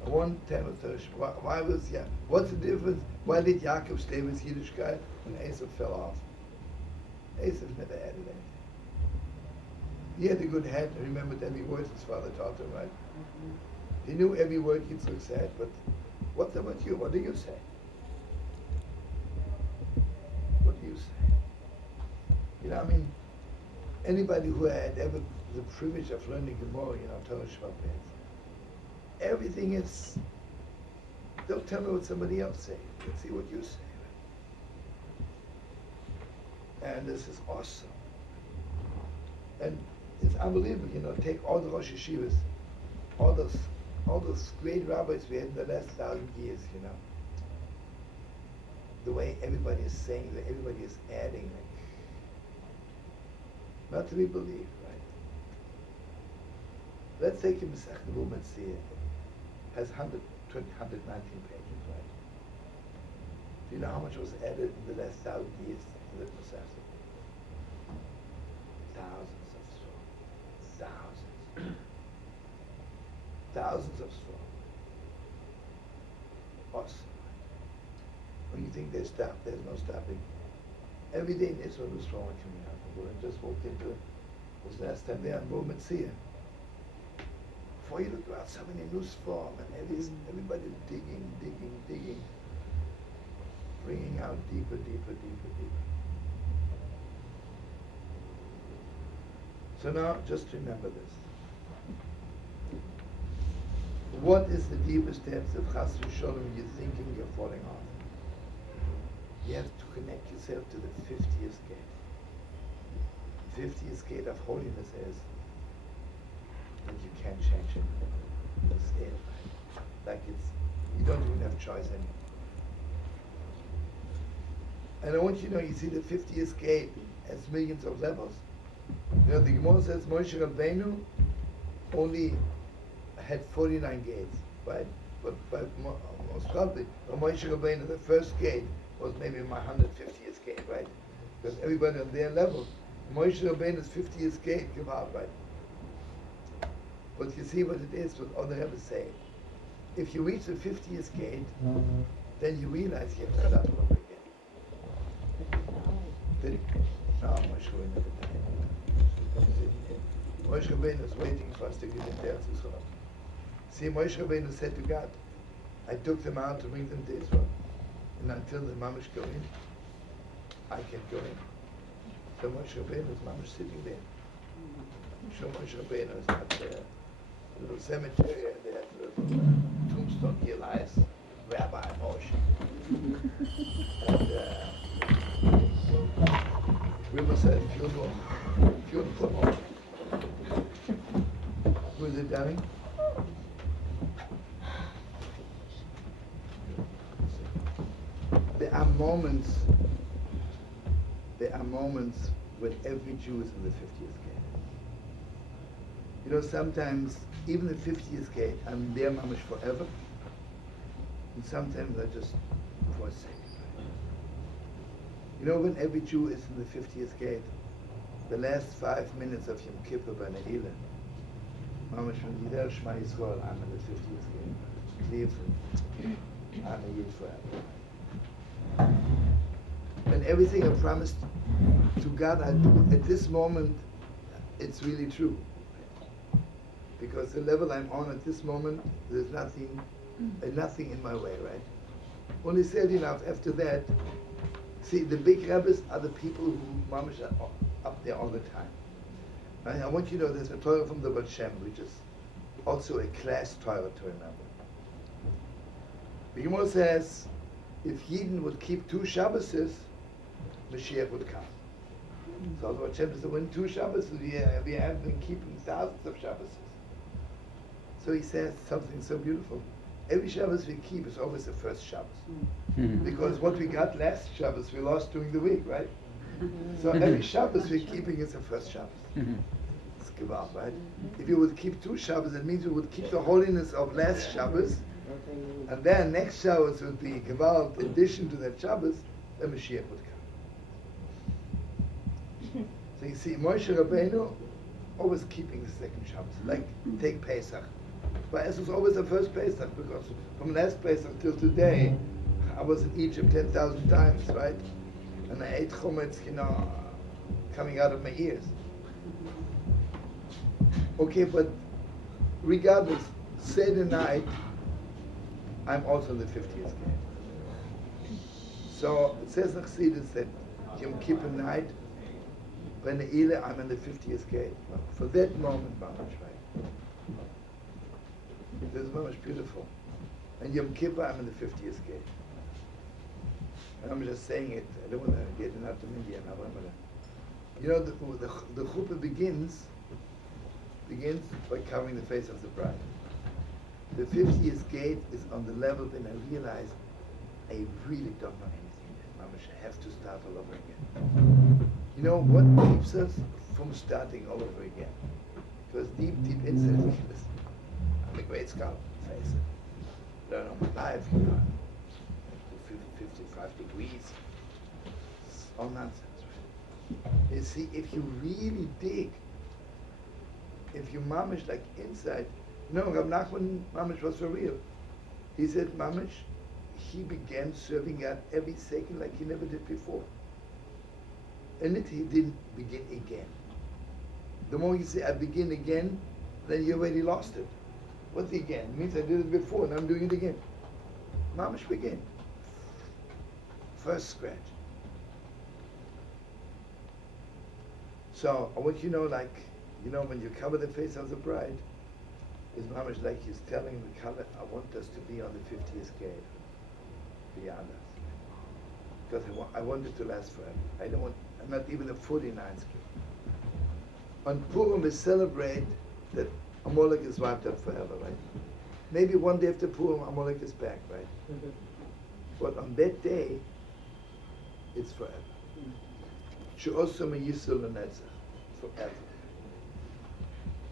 One tent was Torah Shabbat. What's the difference? Why did Yaakov stay with Yiddishkeit when Esav fell off? Esav never added anything. He had a good head, he remembered every word his father taught him, right? He knew every word Yitzchak said, but what's about you? What do you say? What do you say? Anybody who had ever the privilege of learning Gemara, Torah Shabbat, everything is, don't tell me what somebody else says. Let's see what you say. Right? And this is awesome. And it's unbelievable, take all the Rosh Yeshivas, all those great rabbis we had in the last 1,000 years, the way everybody is saying, that everybody is adding, not to be believed, right? Let's take a Masech Nevuah Metzia, has 119 pages, right? Do you know how much was added in the last 1,000 years to the Masech? Thousands of straw. Thousands of straw. Awesome. When you think they stop, there's no stopping. Every day in Israel was straw coming out. I just walked into it. It was last time there on Nevuah Metzia. Before you look out, so many new straw, and everybody's digging, bringing out deeper. So now, just remember this. What is the deepest depths of Chas v'Sholom you're thinking you're falling off? You have to connect yourself to the 50th gate. 50th gate of holiness is that you can't change it. It's there. Like you don't even have choice anymore. And I want you to know, you see the 50th gate, has millions of levels. You know, the Gemara says Moshe Rabbeinu only had 49 gates, right? But most probably, Moshe Rabbeinu, the first gate was maybe my 150th gate, right? Because everybody on their level, Moshe Rabbeinu's 50th gate came out, right? But you see what it is, what other Rebbe say. If you reach the 50th gate, then you realize you have to start all over again. Then, no, Moshe Rabbeinu never died. Moshe Rabbeinu was waiting for us to get into Eretz Yisrael. See, Moshe Rabbeinu said to God, I took them out to bring them to Israel. And until the mamish go in, I can't go in. So Moshe Rabbeinu is mamish sitting there. So Moshe Rabbeinu is not there. A little cemetery, and there's a little tombstone, Elias, Rabbi Moshe. And Riverside funeral for Moshe. Who is it, darling? There are moments when every Jew is in the 50th gate. You know, sometimes, even the 50th gate, I'm there mamish forever, and sometimes I just, for a second. You know, when every Jew is in the 50th gate, the last 5 minutes of Yom Kippur by Ne'ilah, mamish when Yidel Shema Yisrael, I'm in the 50th gate. Cleveland, I'm a Yid forever. And everything I promised to God I do at this moment, it's really true. Because the level I'm on at this moment, there's nothing in my way, right? Only said enough after that. See, the big rabbis are the people who mamish are up there all the time. Right? I want you to know there's a Torah from the Baal Shem, which is also a class Torah to remember. The Gemara says, if Yidden would keep 2 Shabbases, Mashiach would come. So the Baal Shem says, when 2 Shabbases, we have been keeping thousands of Shabbases. So he says something so beautiful. Every Shabbos we keep is always the first Shabbos. Because what we got last Shabbos, we lost during the week, right? So every Shabbos we're keeping is the first Shabbos. It's Gewalt, right? If you would keep 2 Shabbos, it means you would keep the holiness of last Shabbos, and then next Shabbos would be Gewalt, in addition to that Shabbos, the Mashiach would come. So you see, Moshe Rabbeinu always keeping the second Shabbos, like take Pesach. But it was always the first Pesach, because from last Pesach till today, I was in Egypt 10,000 times, right? And I ate chometz, coming out of my ears. Okay, but regardless, Seder night, I'm also in the 50th gate. So it says in Chassidus that Yom Kippur night, when Ne'ilah, I'm in the 50th gate. For that moment, mamash, right? This is mamash beautiful. And Yom Kippur, I'm in the 50th gate. And I'm just saying it. I don't want to get it out to India. You know, the chuppah begins by covering the face of the bride. The 50th gate is on the level when I realize I really don't know anything. Mamash, I have to start all over again. You know what keeps us from starting all over again? Because deep inside, I'm a great scholar, face it. Learn all my life, 55 degrees. It's all nonsense, right? You see, if you really dig, if you mamish like inside, Rab Nachman mamish was for real. He said mamish, he began serving God every second like he never did before. And he didn't begin again. The more you say, I begin again, then you already lost it. What's the again? It means I did it before and I'm doing it again. Mamish begin. First scratch. So I want you to know, when you cover the face of the bride, it's mamish like he's telling the color, I want us to be on the 50th gate. Beyond us. Because I want it to last forever. I'm not even a 49th gate. On Purim we celebrate that Amalek is wiped out forever, right? Maybe one day after Purim Amalek is back, right? But on that day, it's forever. She'osam Yisrael Netzach, forever.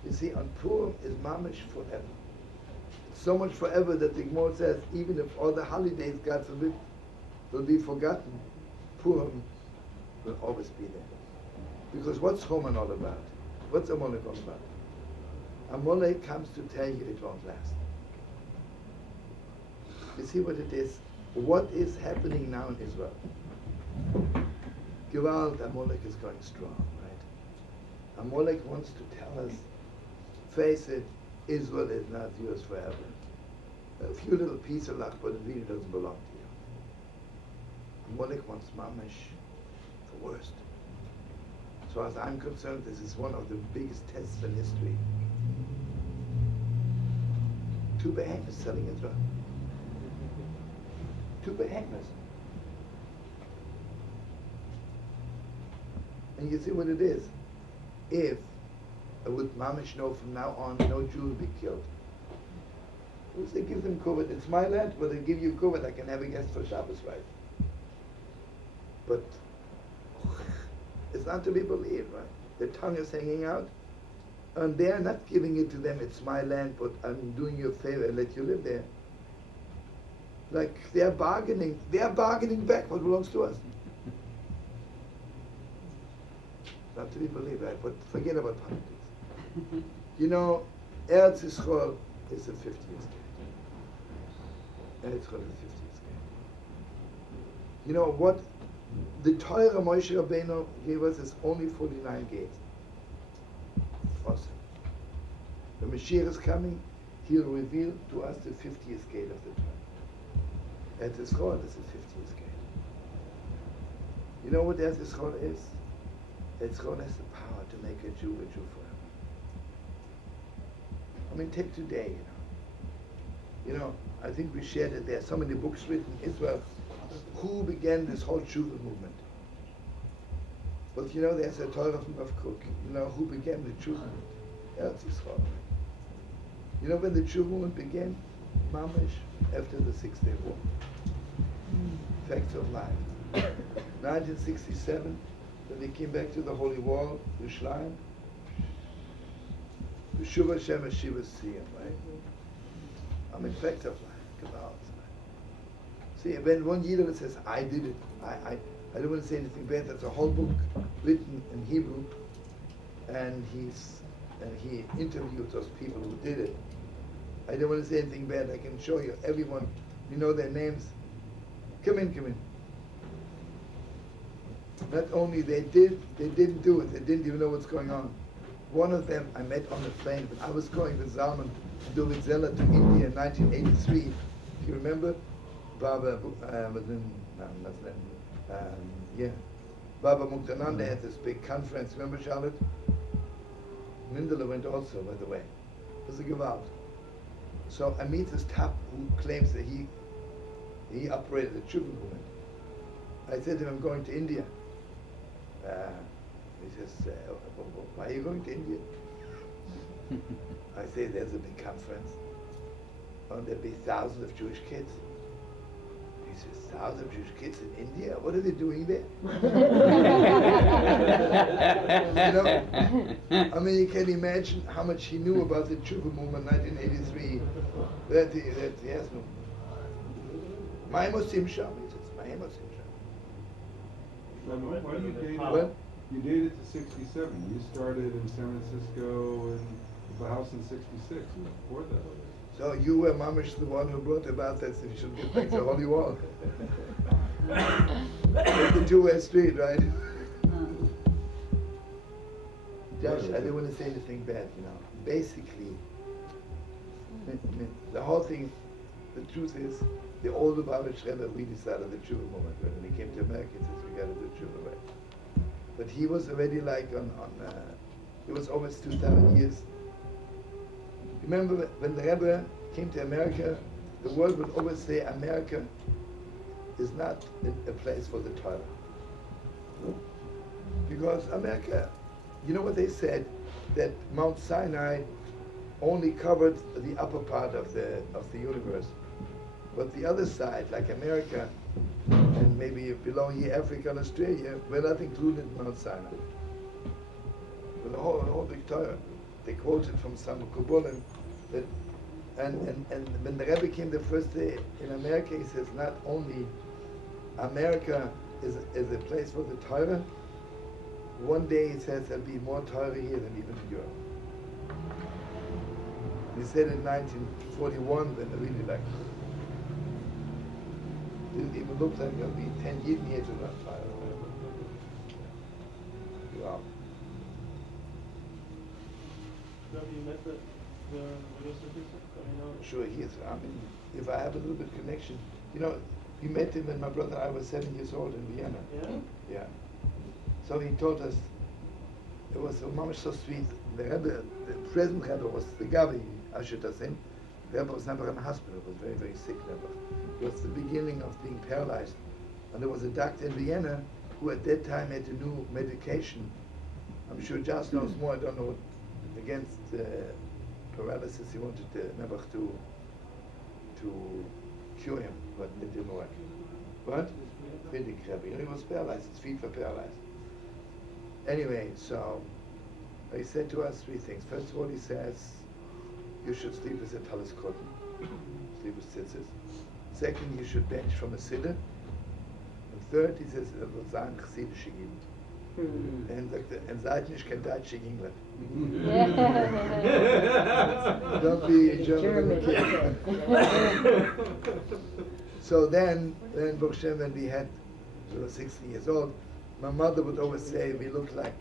You see, on Purim is mamish forever. It's so much forever that the Gemara says, even if all the holidays, God forbid, will be forgotten, Purim will always be there. Because what's Choman all about? What's Amalek all about? Amalek comes to tell you it won't last. You see what it is? What is happening now in Israel? Gewalt, Amalek is going strong, right? Amalek wants to tell us, face it, Israel is not yours forever. A few little pieces of luck, but it really doesn't belong to you. Amalek wants mamash, the worst. As far as I'm concerned, this is one of the biggest tests in history. Two behemoths selling Israel. Two behemoths. And you see what it is. If I would mamish know from now on, no Jew will be killed. If they give them COVID, it's my land, but they give you COVID, I can have a guest for Shabbos, right? But it's not to be believed, right? The tongue is hanging out, and they're not giving it to them, it's my land, but I'm doing you a favor and let you live there. Like they're bargaining back what belongs to us. Not to be believed, right? But forget about politics. You know, Eretz Yisrael is the 50th gate. Eretz Yisrael is the 50th gate. You know what? The Torah Moshe Rabbeinu gave us is only 49 gates. Awesome. The Mashiach is coming, he'll reveal to us the 50th gate of the Torah. Eretz Yisrael is the 50th gate. You know what Eretz Yisrael is? Eretz Yisrael has the power to make a Jew forever. I mean, take today, you know, I think we shared it. There are so many books written in Israel. Who began this whole Tshuva movement? But you know, there's a Torah from Rav Kook. You know, who began the Tshuva movement? Eretz Yisrael. You know when the Tshuva movement began? Mamish, after the 6-Day War. Facts of life. 1967, when they came back to the Holy Wall, the Shrine, the Shuvah Shem Shiva Siyam, right? I mean, facts of life. Kabbalah. See, when one Yiddish says, I did it, I don't want to say anything bad, that's a whole book written in Hebrew, and he interviewed those people who did it. I don't want to say anything bad, I can show you everyone, you know their names. Come in. Not only they didn't do it, they didn't even know what's going on. One of them I met on the plane when I was going with Zalman David Zeller to India in 1983. Do you remember? Baba Baba Muktananda had this big conference. Remember, Charlotte? Mindela went also, by the way. It was a gewalt. So I meet this top who claims that he operated the Tshuva movement. I said to him, I'm going to India. He says, why are you going to India? I say, there's a big conference. And there'll be thousands of Jewish kids. He says, thousands of Jewish kids in India? What are they doing there? You know? I mean, you can imagine how much he knew about the Tshuva movement in 1983. That he has no. My Muslim Sham, he says, my Muslim Sham. Why do you date What? it? You dated to 67. You started in San Francisco and the house in 66. Before that. So you were mamish the one who brought about that you should get back to the Holy Wall. The two-way street, right? Josh, I don't want to say anything bad, you know. Basically, the whole thing, the truth is, the older Baruch Rebbe really started the Tshuva movement. When he came to America, he says, we got to do Tshuva, right? But he was already like it was almost 2,000 years. Remember when the Rebbe came to America, the world would always say America is not a place for the Torah. Because America, you know what they said? That Mount Sinai only covered the upper part of the universe. But the other side, like America, and maybe below here, Africa and Australia, we're not included in Mount Sinai. But the whole big Torah, they quoted from some Kabbalah that, and when the Rebbe came the first day in America, he says not only America is a place for the Torah. One day he says there'll be more Torah here than even in Europe. He said in 1941 when the really like didn't even look like there'll be 10 years of that Torah. Wow. Have you met the Yosef? Sure, he is. I mean, if I have a little bit of connection, you know, we met him when my brother and I was 7 years old in Vienna. Yeah? Yeah. So he told us, it was so mamish so sweet. The Rebbe, the present Rebbe was the Gabi, Ashutasim. The Rebbe was never in the hospital, was very, very sick Rebbe. It was the beginning of being paralyzed. And there was a doctor in Vienna who at that time had a new medication. I'm sure Jas knows more, I don't know, against paralysis. He wanted never to cure him, but it didn't work. What? Friedrich Rebbe. He was paralyzed, his feet were paralyzed. Anyway, so he said to us three things. First of all, he says, you should sleep with a talis cotton, sleep with tzitzis. Second, you should bench from a siddur. And third, he says, it will sein chassidische Jugend. And seid nicht kein deutsche England. Don't be German. So then Baruch Hashem, when we were 16 years old, my mother would always say we looked like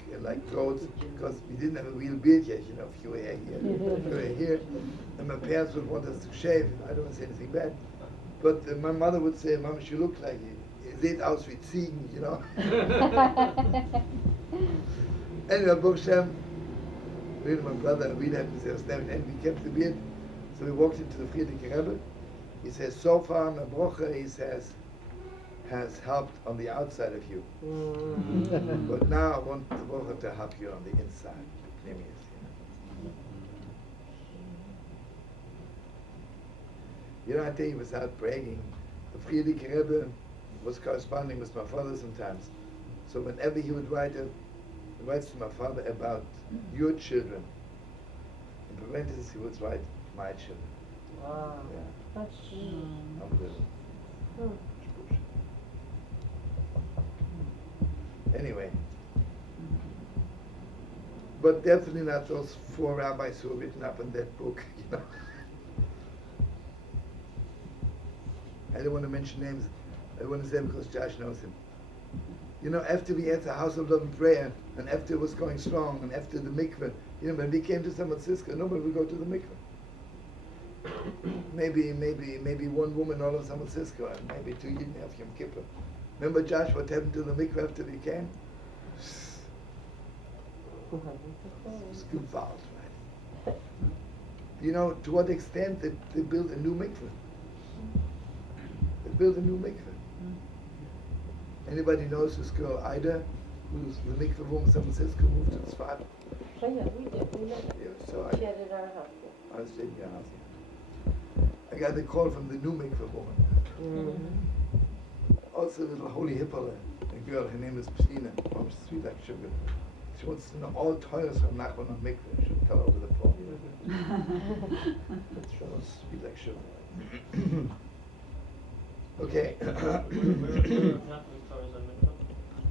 goats because we didn't have a real beard yet, you know, few hair here, few hair here. And my parents would want us to shave. I don't want to say anything bad. But my mother would say, Mama, you look like it. Seht aus wie Ziegen, you know. Anyway, Baruch Hashem, me and my brother, we had to say, and we kept the beard. So we walked into the Friedrich Rebbe. He says, so far, my brocha, he says, has helped on the outside of you. But now I want the brocha to help you on the inside. You know, I tell you, without bragging, the Friedrich Rebbe was corresponding with my father sometimes. So whenever he would writes to my father about your children, in parentheses he would write my children. Wow. Yeah. That's Unbelievable. Anyway. But definitely not those 4 rabbis who were written up in that book, you know. I don't want to mention names. I want to say because Josh knows him. You know, after we had the House of Love and Prayer, and after it was going strong, and after the mikveh, you know, when we came to San Francisco, nobody would go to the mikveh. maybe one woman all of San Francisco, and maybe 2 Yidden have Yom Kippur. Remember, Josh, what happened to the mikveh after we came? It was gewalt, right? You know, to what extent they built a new mikveh. They built a new mikveh. Anybody knows this girl, Ida, who's the mikveh woman in San Francisco, moved to Tzfat? Oh yeah, we did. We met. Yeah, so She had it at our house. I was in your house, yeah. I got the call from the new mikveh woman. Also a little holy hippola, a girl, her name is Psina. Oh, she's sweet like sugar. She wants to know all Torahs from Nachman on mikveh. She'll tell her over the phone. She was sweet like sugar. Okay.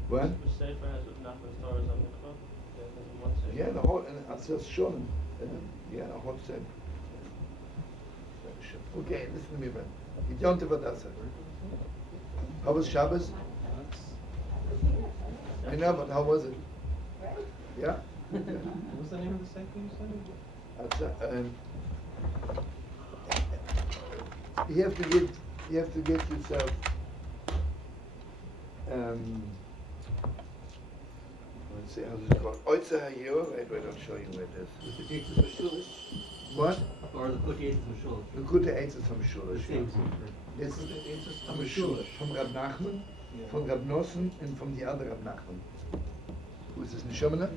What? Which sefer has Nachman's Torahs on mikvah? Yeah, the whole, and it says Shonim. Yeah, the whole sefer. Okay, listen to me, man. Yontif Adasa. How was Shabbos? I know, but how was it? Yeah? What's the name of the sefer you said? You have to get yourself let's see, how's it called? Oitza Hayor. Wait, I'll show you where it is. The Eitzes Mashulish? What? Or the Kutei Eitzes Mashulish? The Gute Eitzes from The Shulish. same sefer. It's Kutei Eitzes from Mashulish. From Rab Nachman, Yeah. from Rab Nosson, and from the other Rab Nachman. Who is this, Neshomana?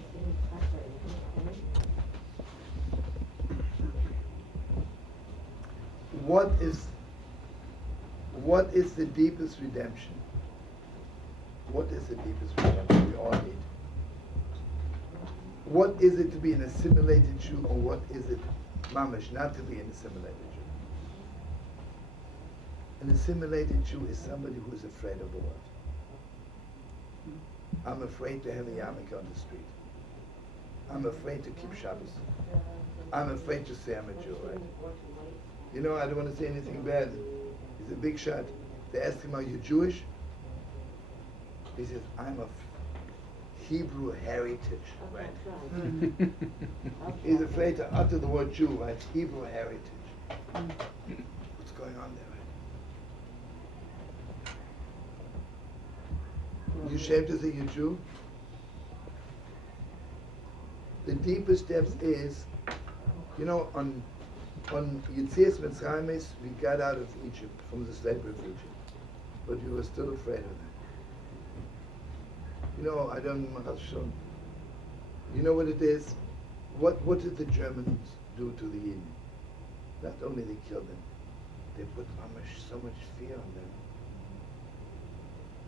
What is the deepest redemption? What is the deepest freedom we all need? What is it to be an assimilated Jew, or what is it, mamash, not to be an assimilated Jew? An assimilated Jew is somebody who is afraid of the world. I'm afraid to have a yarmulke on the street. I'm afraid to keep Shabbos. I'm afraid to say I'm a Jew, right? You know, I don't want to say anything bad. He's a big shot. They asked him, are you Jewish? He says, I'm of Hebrew heritage, right? He's afraid to utter the word Jew, right? Hebrew heritage. What's going on there, right? You ashamed to say you're Jew? The deepest depth is, you know, on Yetzias Mitzrayim, we got out of Egypt, from the slavery of Egypt, but we were still afraid of that. You know, I don't know. You know what it is? What did the Germans do to the Yidden? Not only they killed them, they put so much fear on them.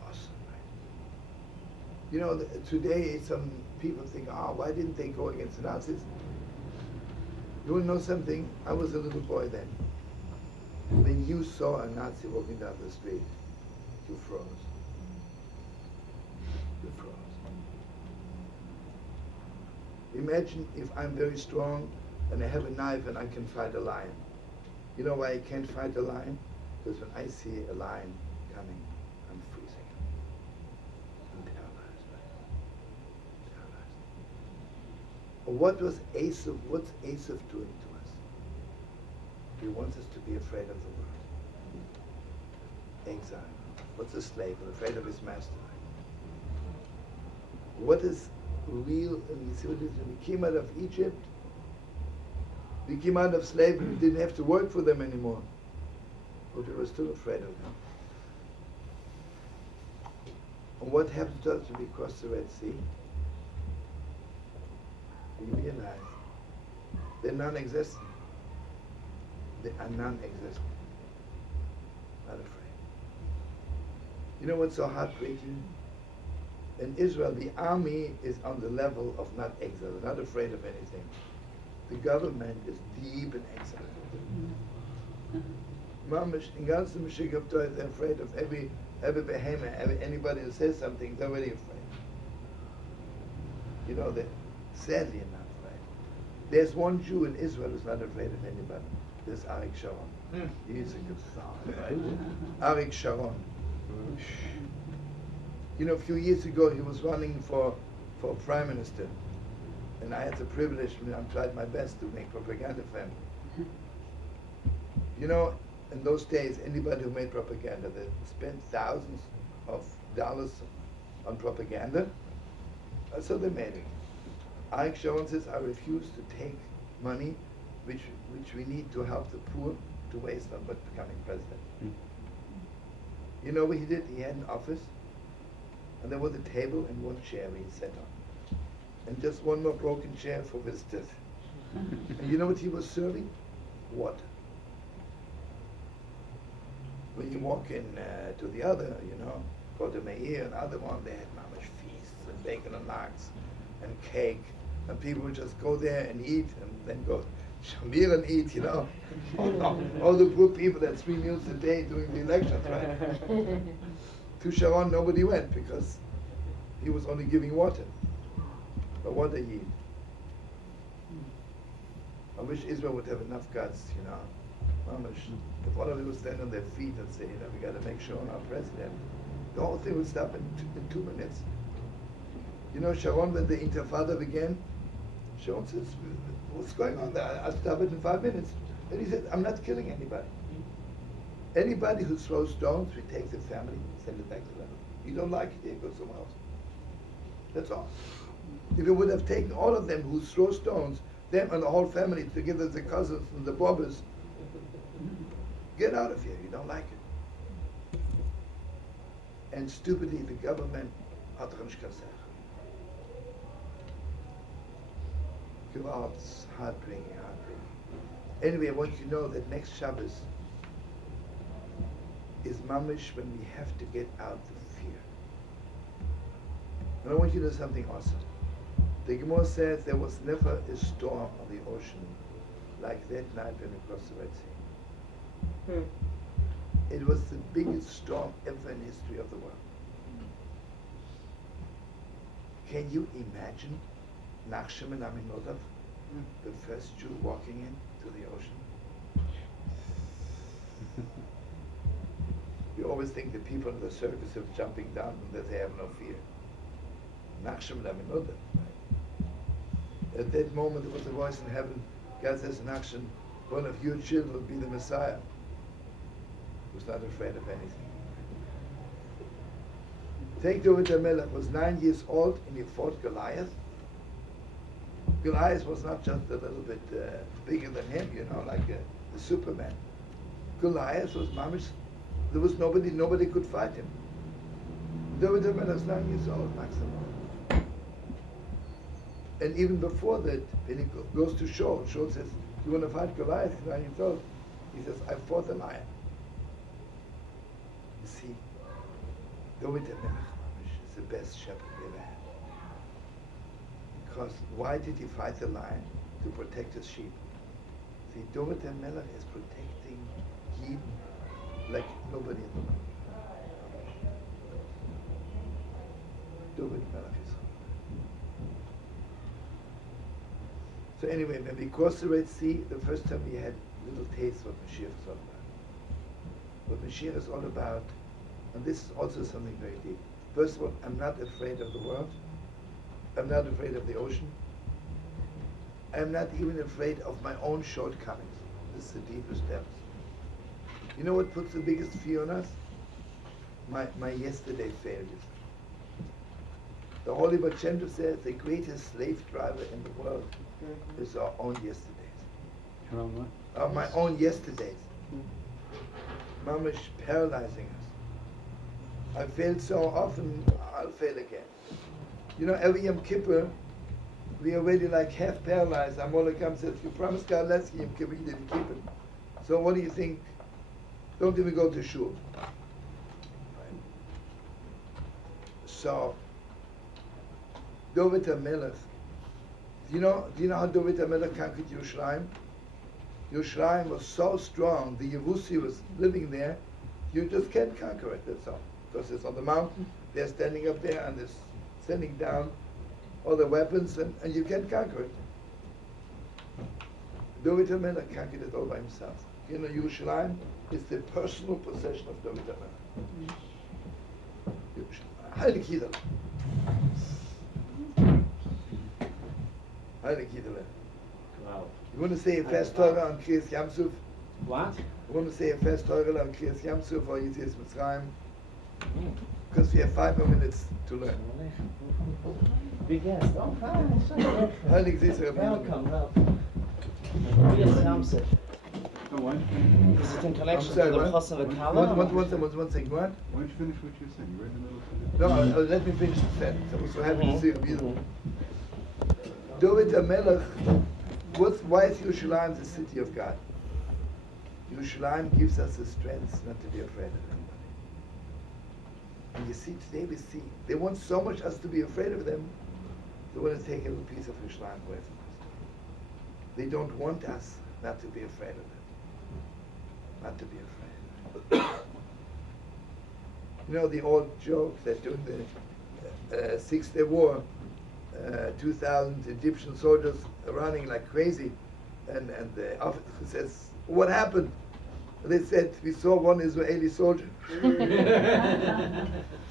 Awesome, right? You know, today some people think, why didn't they go against the Nazis? You want to know something? I was a little boy then. When you saw a Nazi walking down the street, you froze. You froze. Imagine if I'm very strong and I have a knife and I can fight a lion. You know why I can't fight a lion? Because when I see a lion coming, I'm freezing. I'm paralyzed, right? Paralyzed. What's Asaph doing to us? He wants us to be afraid of the world. Exile. What's a slave? Afraid of his master. What is real? And you see what it is? When we came out of Egypt, we came out of slavery, we didn't have to work for them anymore. But we were still afraid of them. And what happened to us when we crossed the Red Sea? We realized they're non-existent. They are non-existent. Not afraid. You know what's so heartbreaking? In Israel, the army is on the level of not exile, not afraid of anything. The government is deep in exile. Mamish, in ganzen Mashiach of Torah, they're afraid of every behemoth, anybody who says something, they're already afraid. You know, they're sadly enough, right? There's one Jew in Israel who's not afraid of anybody. There's Arik Sharon. He's a good son, right? Arik Sharon. You know, a few years ago he was running for prime minister, and I had the privilege, I tried my best to make propaganda for him. You know, in those days, anybody who made propaganda, they spent thousands of dollars on propaganda, so they made it. Arik Sharon says, I refuse to take money which we need to help the poor to waste on but becoming president. You know what he did? He had an office, and there was a table and one chair where he sat on. And just one more broken chair for visitors. And you know what he was serving? Water. When you walk in to the other, go to Meir and other one, they had mamish feasts and bacon and lox and cake. And people would just go there and eat and then go shamir and eat, all the poor people at 3 meals a day doing the elections, right? To Sharon, nobody went because he was only giving water. But what a yid. I wish Israel would have enough guts, if all of them would stand on their feet and say, we got to make Sharon our president, the whole thing would stop in 2 minutes. Sharon, when the Intifada began, Sharon says, what's going on there? I'll stop it in 5 minutes. And he said, I'm not killing anybody. Anybody who throws stones, we take the family, send it back to them. You don't like it, you go somewhere else. That's all. If you would have taken all of them who throw stones, them and the whole family together, the cousins and the bobbers, get out of here, you don't like it. And stupidly, the government, it's heartbreaking. Anyway, I want you to know that next Shabbos is mamish when we have to get out the fear. And I want you to know something awesome. The Gemara says there was never a storm on the ocean like that night when we crossed the Red Sea. It was the biggest storm ever in history of the world. Can you imagine Nachshon and Aminadav, the first Jew walking into the ocean? We always think the people in the circus are jumping down and that they have no fear. Nachshon and Aminadav. At that moment there was a voice in heaven. God says, Nachshon, one of your children will be the Messiah. He was not afraid of anything. Take David HaMelech, was 9 years old and he fought Goliath. Goliath was not just a little bit bigger than him, like the Superman. Goliath was mamish. There was nobody could fight him. David HaMelech was 9 years old, maximum. And even before that, when he goes to Shaul says, you want to fight Goliath? He's 9 years old. He says, I fought a lion. You see, David HaMelech is the best shepherd we ever had. Because why did he fight the lion? To protect his sheep. See, David HaMelech is protecting Yidden like nobody in the world. David HaMelech is. So anyway, when we crossed the Red Sea, the first time we had a little taste what Mashiach is all about. What Mashiach is all about, and this is also something very deep. First of all, I'm not afraid of the world. I'm not afraid of the ocean. I'm not even afraid of my own shortcomings. This is the deepest depth. You know what puts the biggest fear on us? My yesterday failures. The Holy Baal Shem Tov says the greatest slave driver in the world is our own yesterdays. My own yesterdays. Mamish paralyzing us. I failed so often, I'll fail again. Every Yom Kippur, we are already like half paralyzed. Amalek says, you promised God last Yom Kippur, you didn't keep it. So what do you think? Don't even go to shul. Right? So, David HaMelech, do you know how David HaMelech conquered Yerushalayim? Yerushalayim was so strong, the Yevusi was living there, you just can't conquer it, that's all. Because it's on the mountain, they're standing up there and they're sending down all the weapons and you can't conquer it. David HaMelech conquered it all by himself. Yerushalayim is the personal possession of David HaMelech. Heilig Yidel. Heilig Yidel. Wow. You want to say a fast Torah on Krias Yam Suf? What? You want to say a fast Torah on Krias Yam Suf or Yitzias Mitzrayim? Because we have 5 more minutes to learn. Big guest. Oh, hi. Heilig Yisrael. Welcome. Krias Yam Suf. No, why don't Is it in connection I'm sorry, to the what? Chosn of Kala? One second, what? you finish what you're saying? You're right in the middle of it. No, let me finish the sentence. I was so happy to see you. Beautiful. David HaMelech, why is Yerushalayim the city of God? Yerushalayim gives us the strength not to be afraid of anybody. And you see, today we see, they want so much us to be afraid of them, they want to take a little piece of Yerushalayim away from us. They don't want us not to be afraid of them. Not to be afraid. The old joke that during the 6-Day War, 2,000 Egyptian soldiers are running like crazy, and the officer says, what happened? And they said, we saw one Israeli soldier.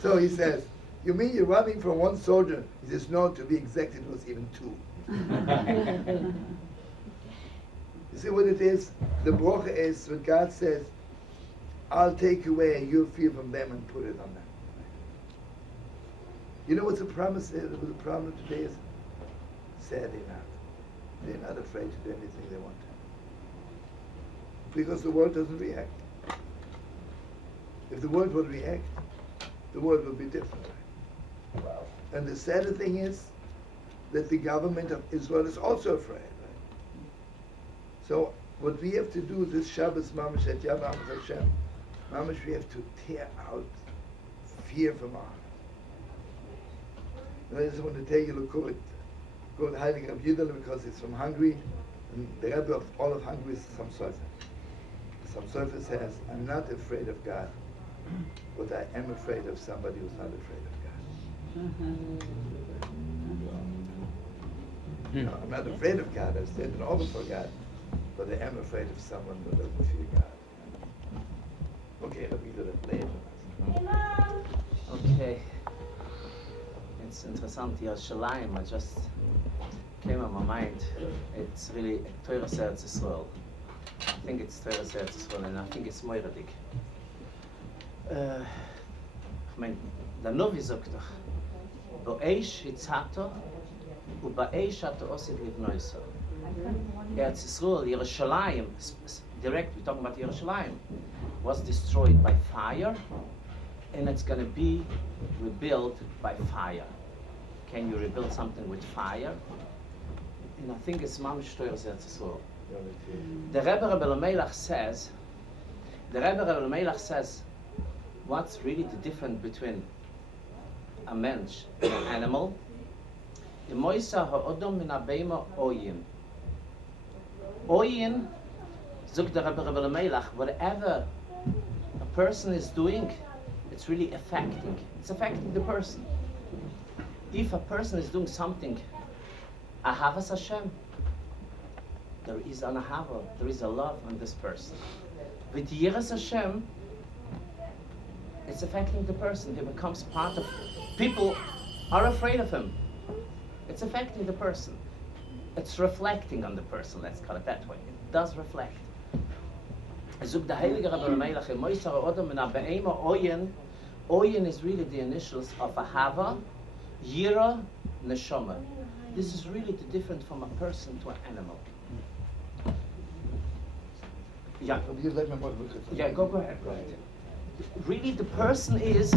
So he says, you mean you're running from one soldier? He says, no, to be exact, it was even 2. You see what it is? The bracha is when God says, I'll take away your fear from them and put it on them. You know what the promise is? The problem today is, sadly not. They're not afraid to do anything they want to. Because the world doesn't react. If the world would react, the world would be different. And the sadder thing is that the government of Israel is also afraid. So what we have to do this Shabbos Mamash at Yad Hashem, Mamash, we have to tear out fear from our hearts. And I just want to tell you, look called Heilig Rabbi Yudel because it's from Hungary, and the Rebbe of all of Hungary is Sam Sofer. Sam Sofer says, I'm not afraid of God, but I am afraid of somebody who's not afraid of God. No, I'm not afraid of God, I stand in awe for God, but I am afraid of someone who doesn't fear God. Okay, Rabbi Yudel, later. Okay. It's interessant, Yerushalayim, I just came on my mind. It's really Torah Eretz Yisrael. I think it's Torah Eretz Yisrael, and I think it's Moiradik. Ich mein, der Novi sagt doch, Bo'eish hitzhato, u'ba'eish hato osid livnoiso. Eretz Yisrael, Yerushalayim, direct, we're talking about Yerushalayim, was destroyed by fire, and it's going to be rebuilt by fire. Can you rebuild something with fire? And I think it's Mamish Torah Eretz Yisrael. The Rebbe Melech says, what's really the difference between a mensch and an animal? Imoisa ha'odom min ha'beima oyin. Oyin, zog the Rebbe Melech, whatever a person is doing, it's really affecting. It's affecting the person. If a person is doing something, ahavas Hashem, there is an ahava, there is a love on this person. With yiras Hashem, it's affecting the person. He becomes part of. People are afraid of him. It's affecting the person. It's reflecting on the person. Let's call it that way. It does reflect. Zug the Heilige Rabbi Melech Moisar Odom and Abeima Oyen. Oyen is really the initials of ahava, yira, neshama. This is really the difference from a person to an animal. Yeah. Yeah, go ahead. Really, the person is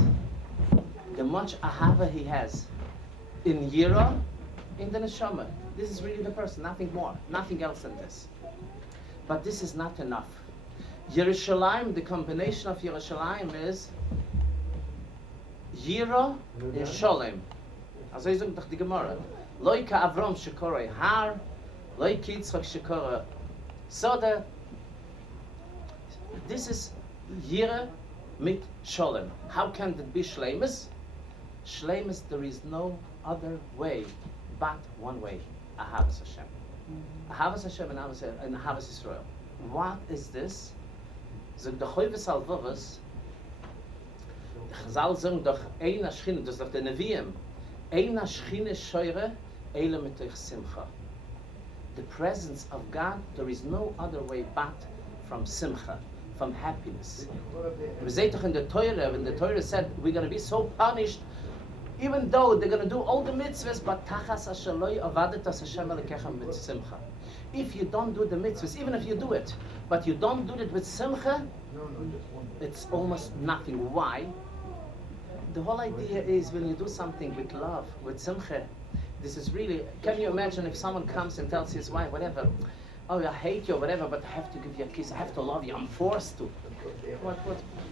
the much ahava he has in yira, in the neshama. This is really the person, nothing more, nothing else than this. But this is not enough. Yerushalayim, the combination of Yerushalayim is Yira and Sholem. Also ich sage doch die Gemara. Loika Avram shekorei har, loika Yitzchak shekorei soda. This is Yira mit Sholem. How can it be Shleimus? Shleimus, there is no other way but one way. Ahavas Hashem. Ahavas Hashem and Ahavas Yisrael. What is this? Zog the Choyves Alvovas. Chazal sagen doch Eina Schchine, das ist doch der Neviim. Eina Schchine Scheure, Eile mitoich Simcha. The presence of God, there is no other way but from Simcha, from happiness. We say doch in the Torah, when the Torah said we're going to be so punished, even though they're going to do all the mitzvahs, but Tachas Ashaloi Avadet As Hashem Elekechem mit Simcha. If you don't do the mitzvahs, even if you do it, but you don't do it with Simcha, it's almost nothing. Why? The whole idea is when you do something with love, with Simcha, this is really, can you imagine if someone comes and tells his wife, whatever, oh, I hate you or whatever, but I have to give you a kiss, I have to love you, I'm forced to. What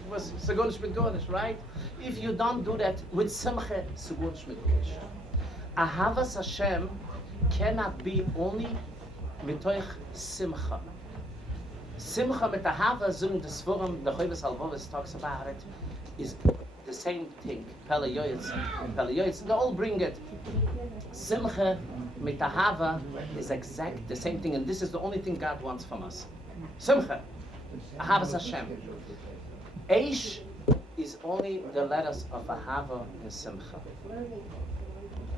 was Segonish mit Gonish, right? If you don't do that with Simcha, Segonish mit Gonish. Ahavas Hashem cannot be only mitoich Simcha. Simcha mit Ahava, zung des Forum, the Choyves Alvovas talks about it, is the same thing. Pele Yoyitz, they all bring it. Simcha mit Ahava is exact the same thing, and this is the only thing God wants from us. Simcha, Ahavas Hashem. Eish is only the letters of Ahava and Simcha.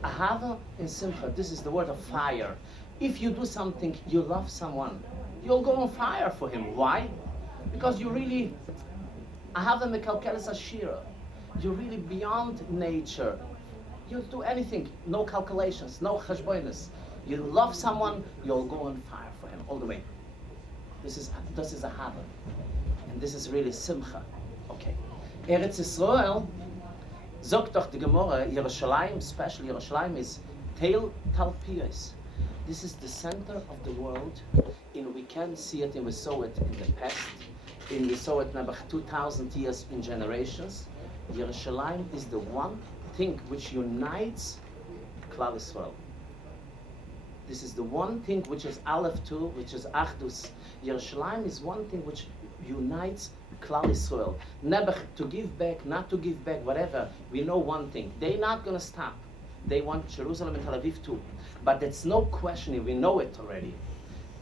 Ahava and Simcha, this is the word of fire. If you do something, you love someone, you'll go on fire for him. Why? Because you really, Ahava mekalkeles ashira. You're really beyond nature. You'll do anything, no calculations, no cheshbonis. You love someone, you'll go on fire for him all the way. This is Ahava. And this is really Simcha. Okay. Eretz Yisrael, sagt doch die Gemara, Yerushalayim, especially Yerushalayim, is Teil Talpiyos. This is the center of the world, and we can see it, and we saw it in the past, and we saw it now 2,000 years in generations. Yerushalayim is the one thing which unites Klal Yisrael. This is the one thing which is Aleph too, which is Achdus. Yerushalayim is one thing which unites Klal Yisrael. Never to give back, not to give back, whatever. We know one thing. They're not going to stop. They want Jerusalem and Tel Aviv too. But it's no questioning. We know it already.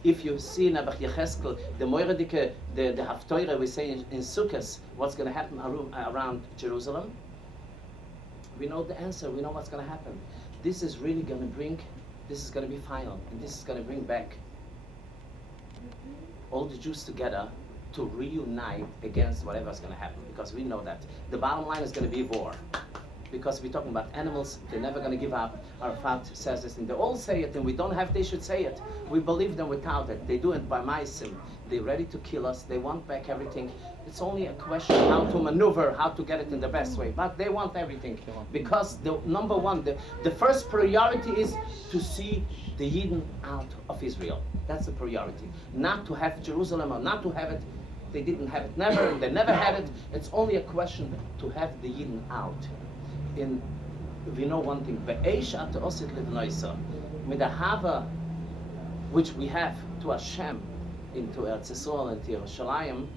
If you see in Abach Yecheskel, the Moiradike, the Haftorah, we say in Sukkot, what's going to happen around Jerusalem, we know the answer. We know what's going to happen. This is really going to bring, this is going to be final, and this is going to bring back all the Jews together to reunite against whatever's going to happen, because we know that. The bottom line is going to be war. Because we're talking about animals, they're never going to give up. Arafat says this, and they all say it, and we don't have, they should say it. We believe them without it. They do it by ma'asim. They're ready to kill us. They want back everything. It's only a question how to maneuver, how to get it in the best way. But they want everything. Because the number one, the first priority is to see the Yidden out of Israel. That's the priority. Not to have Jerusalem or not to have it. They didn't have it never, and they never had it. It's only a question to have the Yidden out. We know one thing, with the hava which we have to Hashem, into Eretz Yisrael and to Yerushalayim,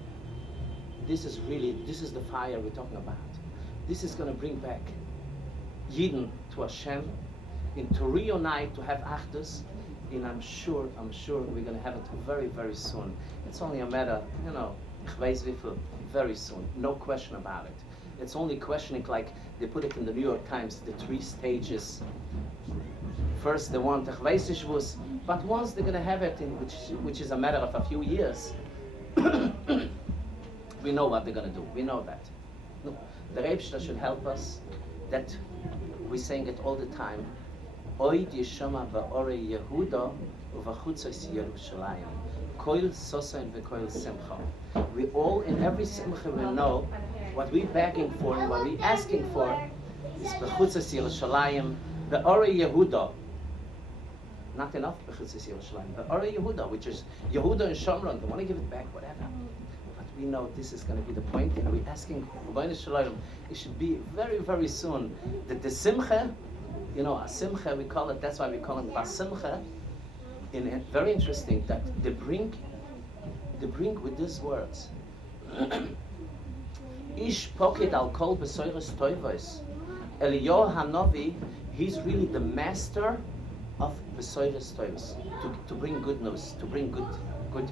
this is the fire we're talking about. This is going to bring back Yidden to Hashem, and to reunite, to have Achdus, and I'm sure we're going to have it very, very soon. It's only a matter, very soon, no question about it. It's only questioning, like they put it in the New York Times, the 3 stages. First they want Achveisishvus, but once they're going to have it, which is a matter of a few years, we know what they're going to do. We know that. No, the Rebbe should help us, that we're saying it all the time. Oid Yeshama ba'ore Yehuda u'vachutzos Yerushalayim. Koil sosain v'koil simcha. We all, in every simcha, we know what we're begging for and what we're asking for is b'chutzos Yerushalayim, ba'ore Yehuda. Not enough b'chutzos Yerushalayim, ba'ore Yehuda, which is Yehuda and Shomron. They want to give it back, whatever. But we know this is going to be the point, and we're asking Rabbeinu Shalom. It should be very, very soon that the simcha, a simcha we call it. That's why we call it bas simcha. Very interesting that they bring with these words. Ish poket al kol besoires toivos. Eliyahu Hanavi, he's really the master of besoires toivos, to bring good news, to bring good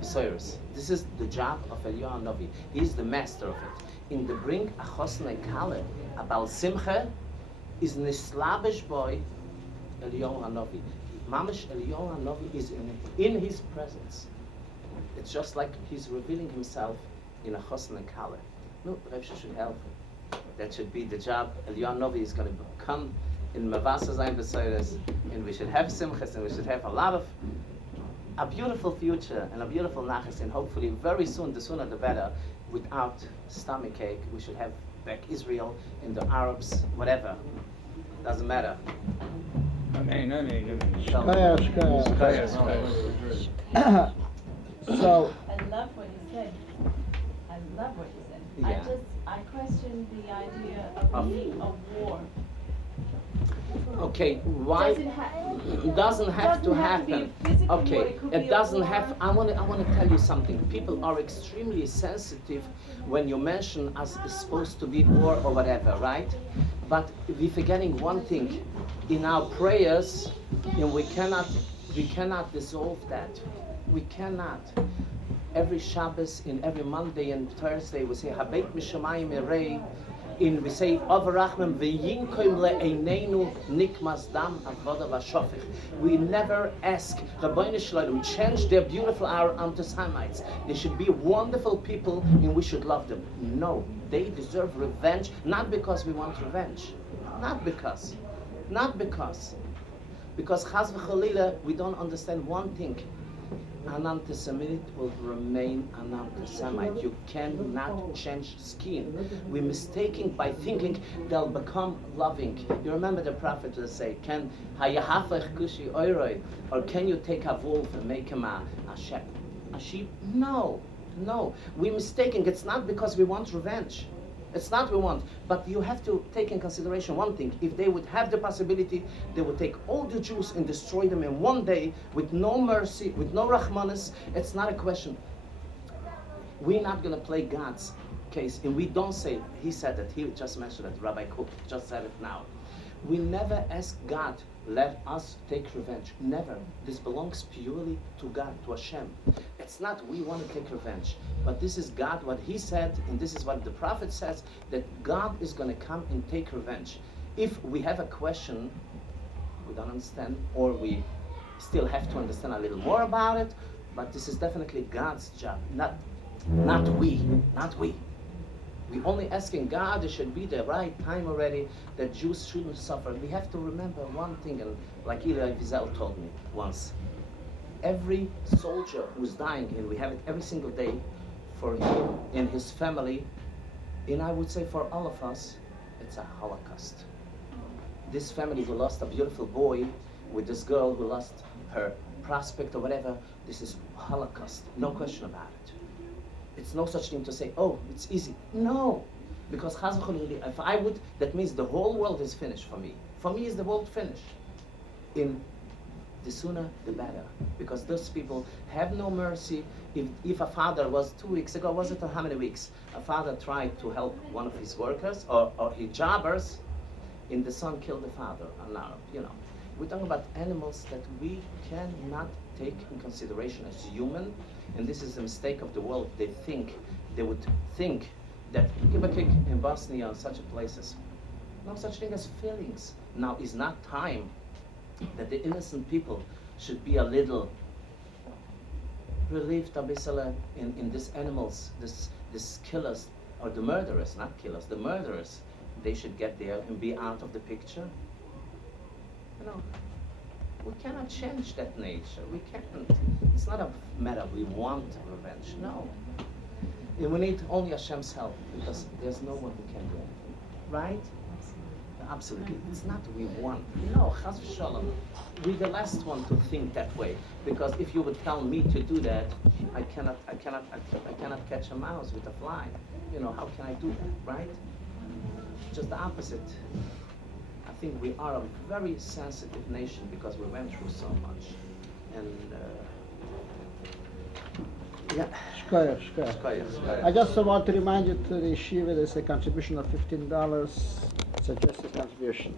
besoires. This is the job of Eliyahu Hanavi. He's the master of it. In the bring a chosne kale, a bal simcha, is nislabish boy Eliyahu Hanavi. Mamish Eliyahu Hanavi is in his presence. It's just like he's revealing himself in a chosn and kale. No, the Rebbe should help him. That should be the job. Eliyahu Hanavi is going to come in Mavasa Zayin B'Soires, and we should have simchas, and we should have a beautiful future and a beautiful nachas, and hopefully very soon, the sooner the better, without stomach ache. We should have back Israel and the Arabs, whatever. Doesn't matter. So, I love what you said. Yeah. I question the idea of war. Okay, why it doesn't have to happen? Okay, it doesn't have. I want to tell you something. People are extremely sensitive when you mention as it's supposed to be war or whatever, right? But we're forgetting one thing. In our prayers, and we cannot dissolve that. We cannot. Every Shabbos and every Monday and Thursday we say Habeit Mishamayim Erei. We say Avarachmem v'yinkoim le'einenu nikmas dam avoda v'shofich. We never ask Rabbeinu Shalom change their beautiful our anti-Semites. They should be wonderful people and we should love them. No, they deserve revenge, not because we want revenge, not because. Because Chas v'Chalila, we don't understand one thing. An anti-Semite will remain an anti-Semite. You cannot change skin. We're mistaken by thinking they'll become loving. You remember the prophet will say, "Can hayahafach kushi oiroi," or can you take a wolf and make him a sheep? No. We're mistaken. It's not because we want revenge. It's not we want, but you have to take in consideration one thing. If they would have the possibility, they would take all the Jews and destroy them in one day with no mercy, with no Rahmanis. It's not a question. We're not going to play God's case, and we don't say, he said that, he just mentioned it, Rabbi Cook just said it now. We never ask God, let us take revenge. Never. This belongs purely to God, to Hashem. It's not we want to take revenge, but this is God, what he said, and this is what the prophet says, that God is going to come and take revenge. If we have a question, we don't understand, or we still have to understand a little more about it, but this is definitely God's job, not we. We're only asking God, it should be the right time already, that Jews shouldn't suffer. We have to remember one thing, and like Eli Wiesel told me once, every soldier who's dying, and we have it every single day, for him and his family, and I would say for all of us, it's a Holocaust. This family who lost a beautiful boy with this girl who lost her prospect or whatever, this is Holocaust, no question about it. It's no such thing to say, oh, it's easy. No, because if I would, that means the whole world is finished for me. For me, is the world finished? In the sooner, the better, because those people have no mercy. If a father was 2 weeks ago, was it, or how many weeks? A father tried to help one of his workers or his jobbers, and the son killed the father. And now, we're talking about animals that we cannot take in consideration as human. And this is the mistake of the world. They would think that give a kick in Bosnia and such places. No such thing as feelings. Now is not time that the innocent people should be a little relieved in these animals, this killers, or the murderers, not killers, the murderers. They should get there and be out of the picture. We cannot change that nature. We can't. It's not a matter we want revenge. No. And we need only Hashem's help, because there's no one who can do it. Right? Absolutely. It's not we want. No, Chas v'shalom. We're the last one to think that way. Because if you would tell me to do that, I cannot catch a mouse with a fly. How can I do that, right? Just the opposite. I think we are a very sensitive nation because we went through so much. And yeah. I just want to remind you to the yeshiva there's a contribution of $15, suggested contribution.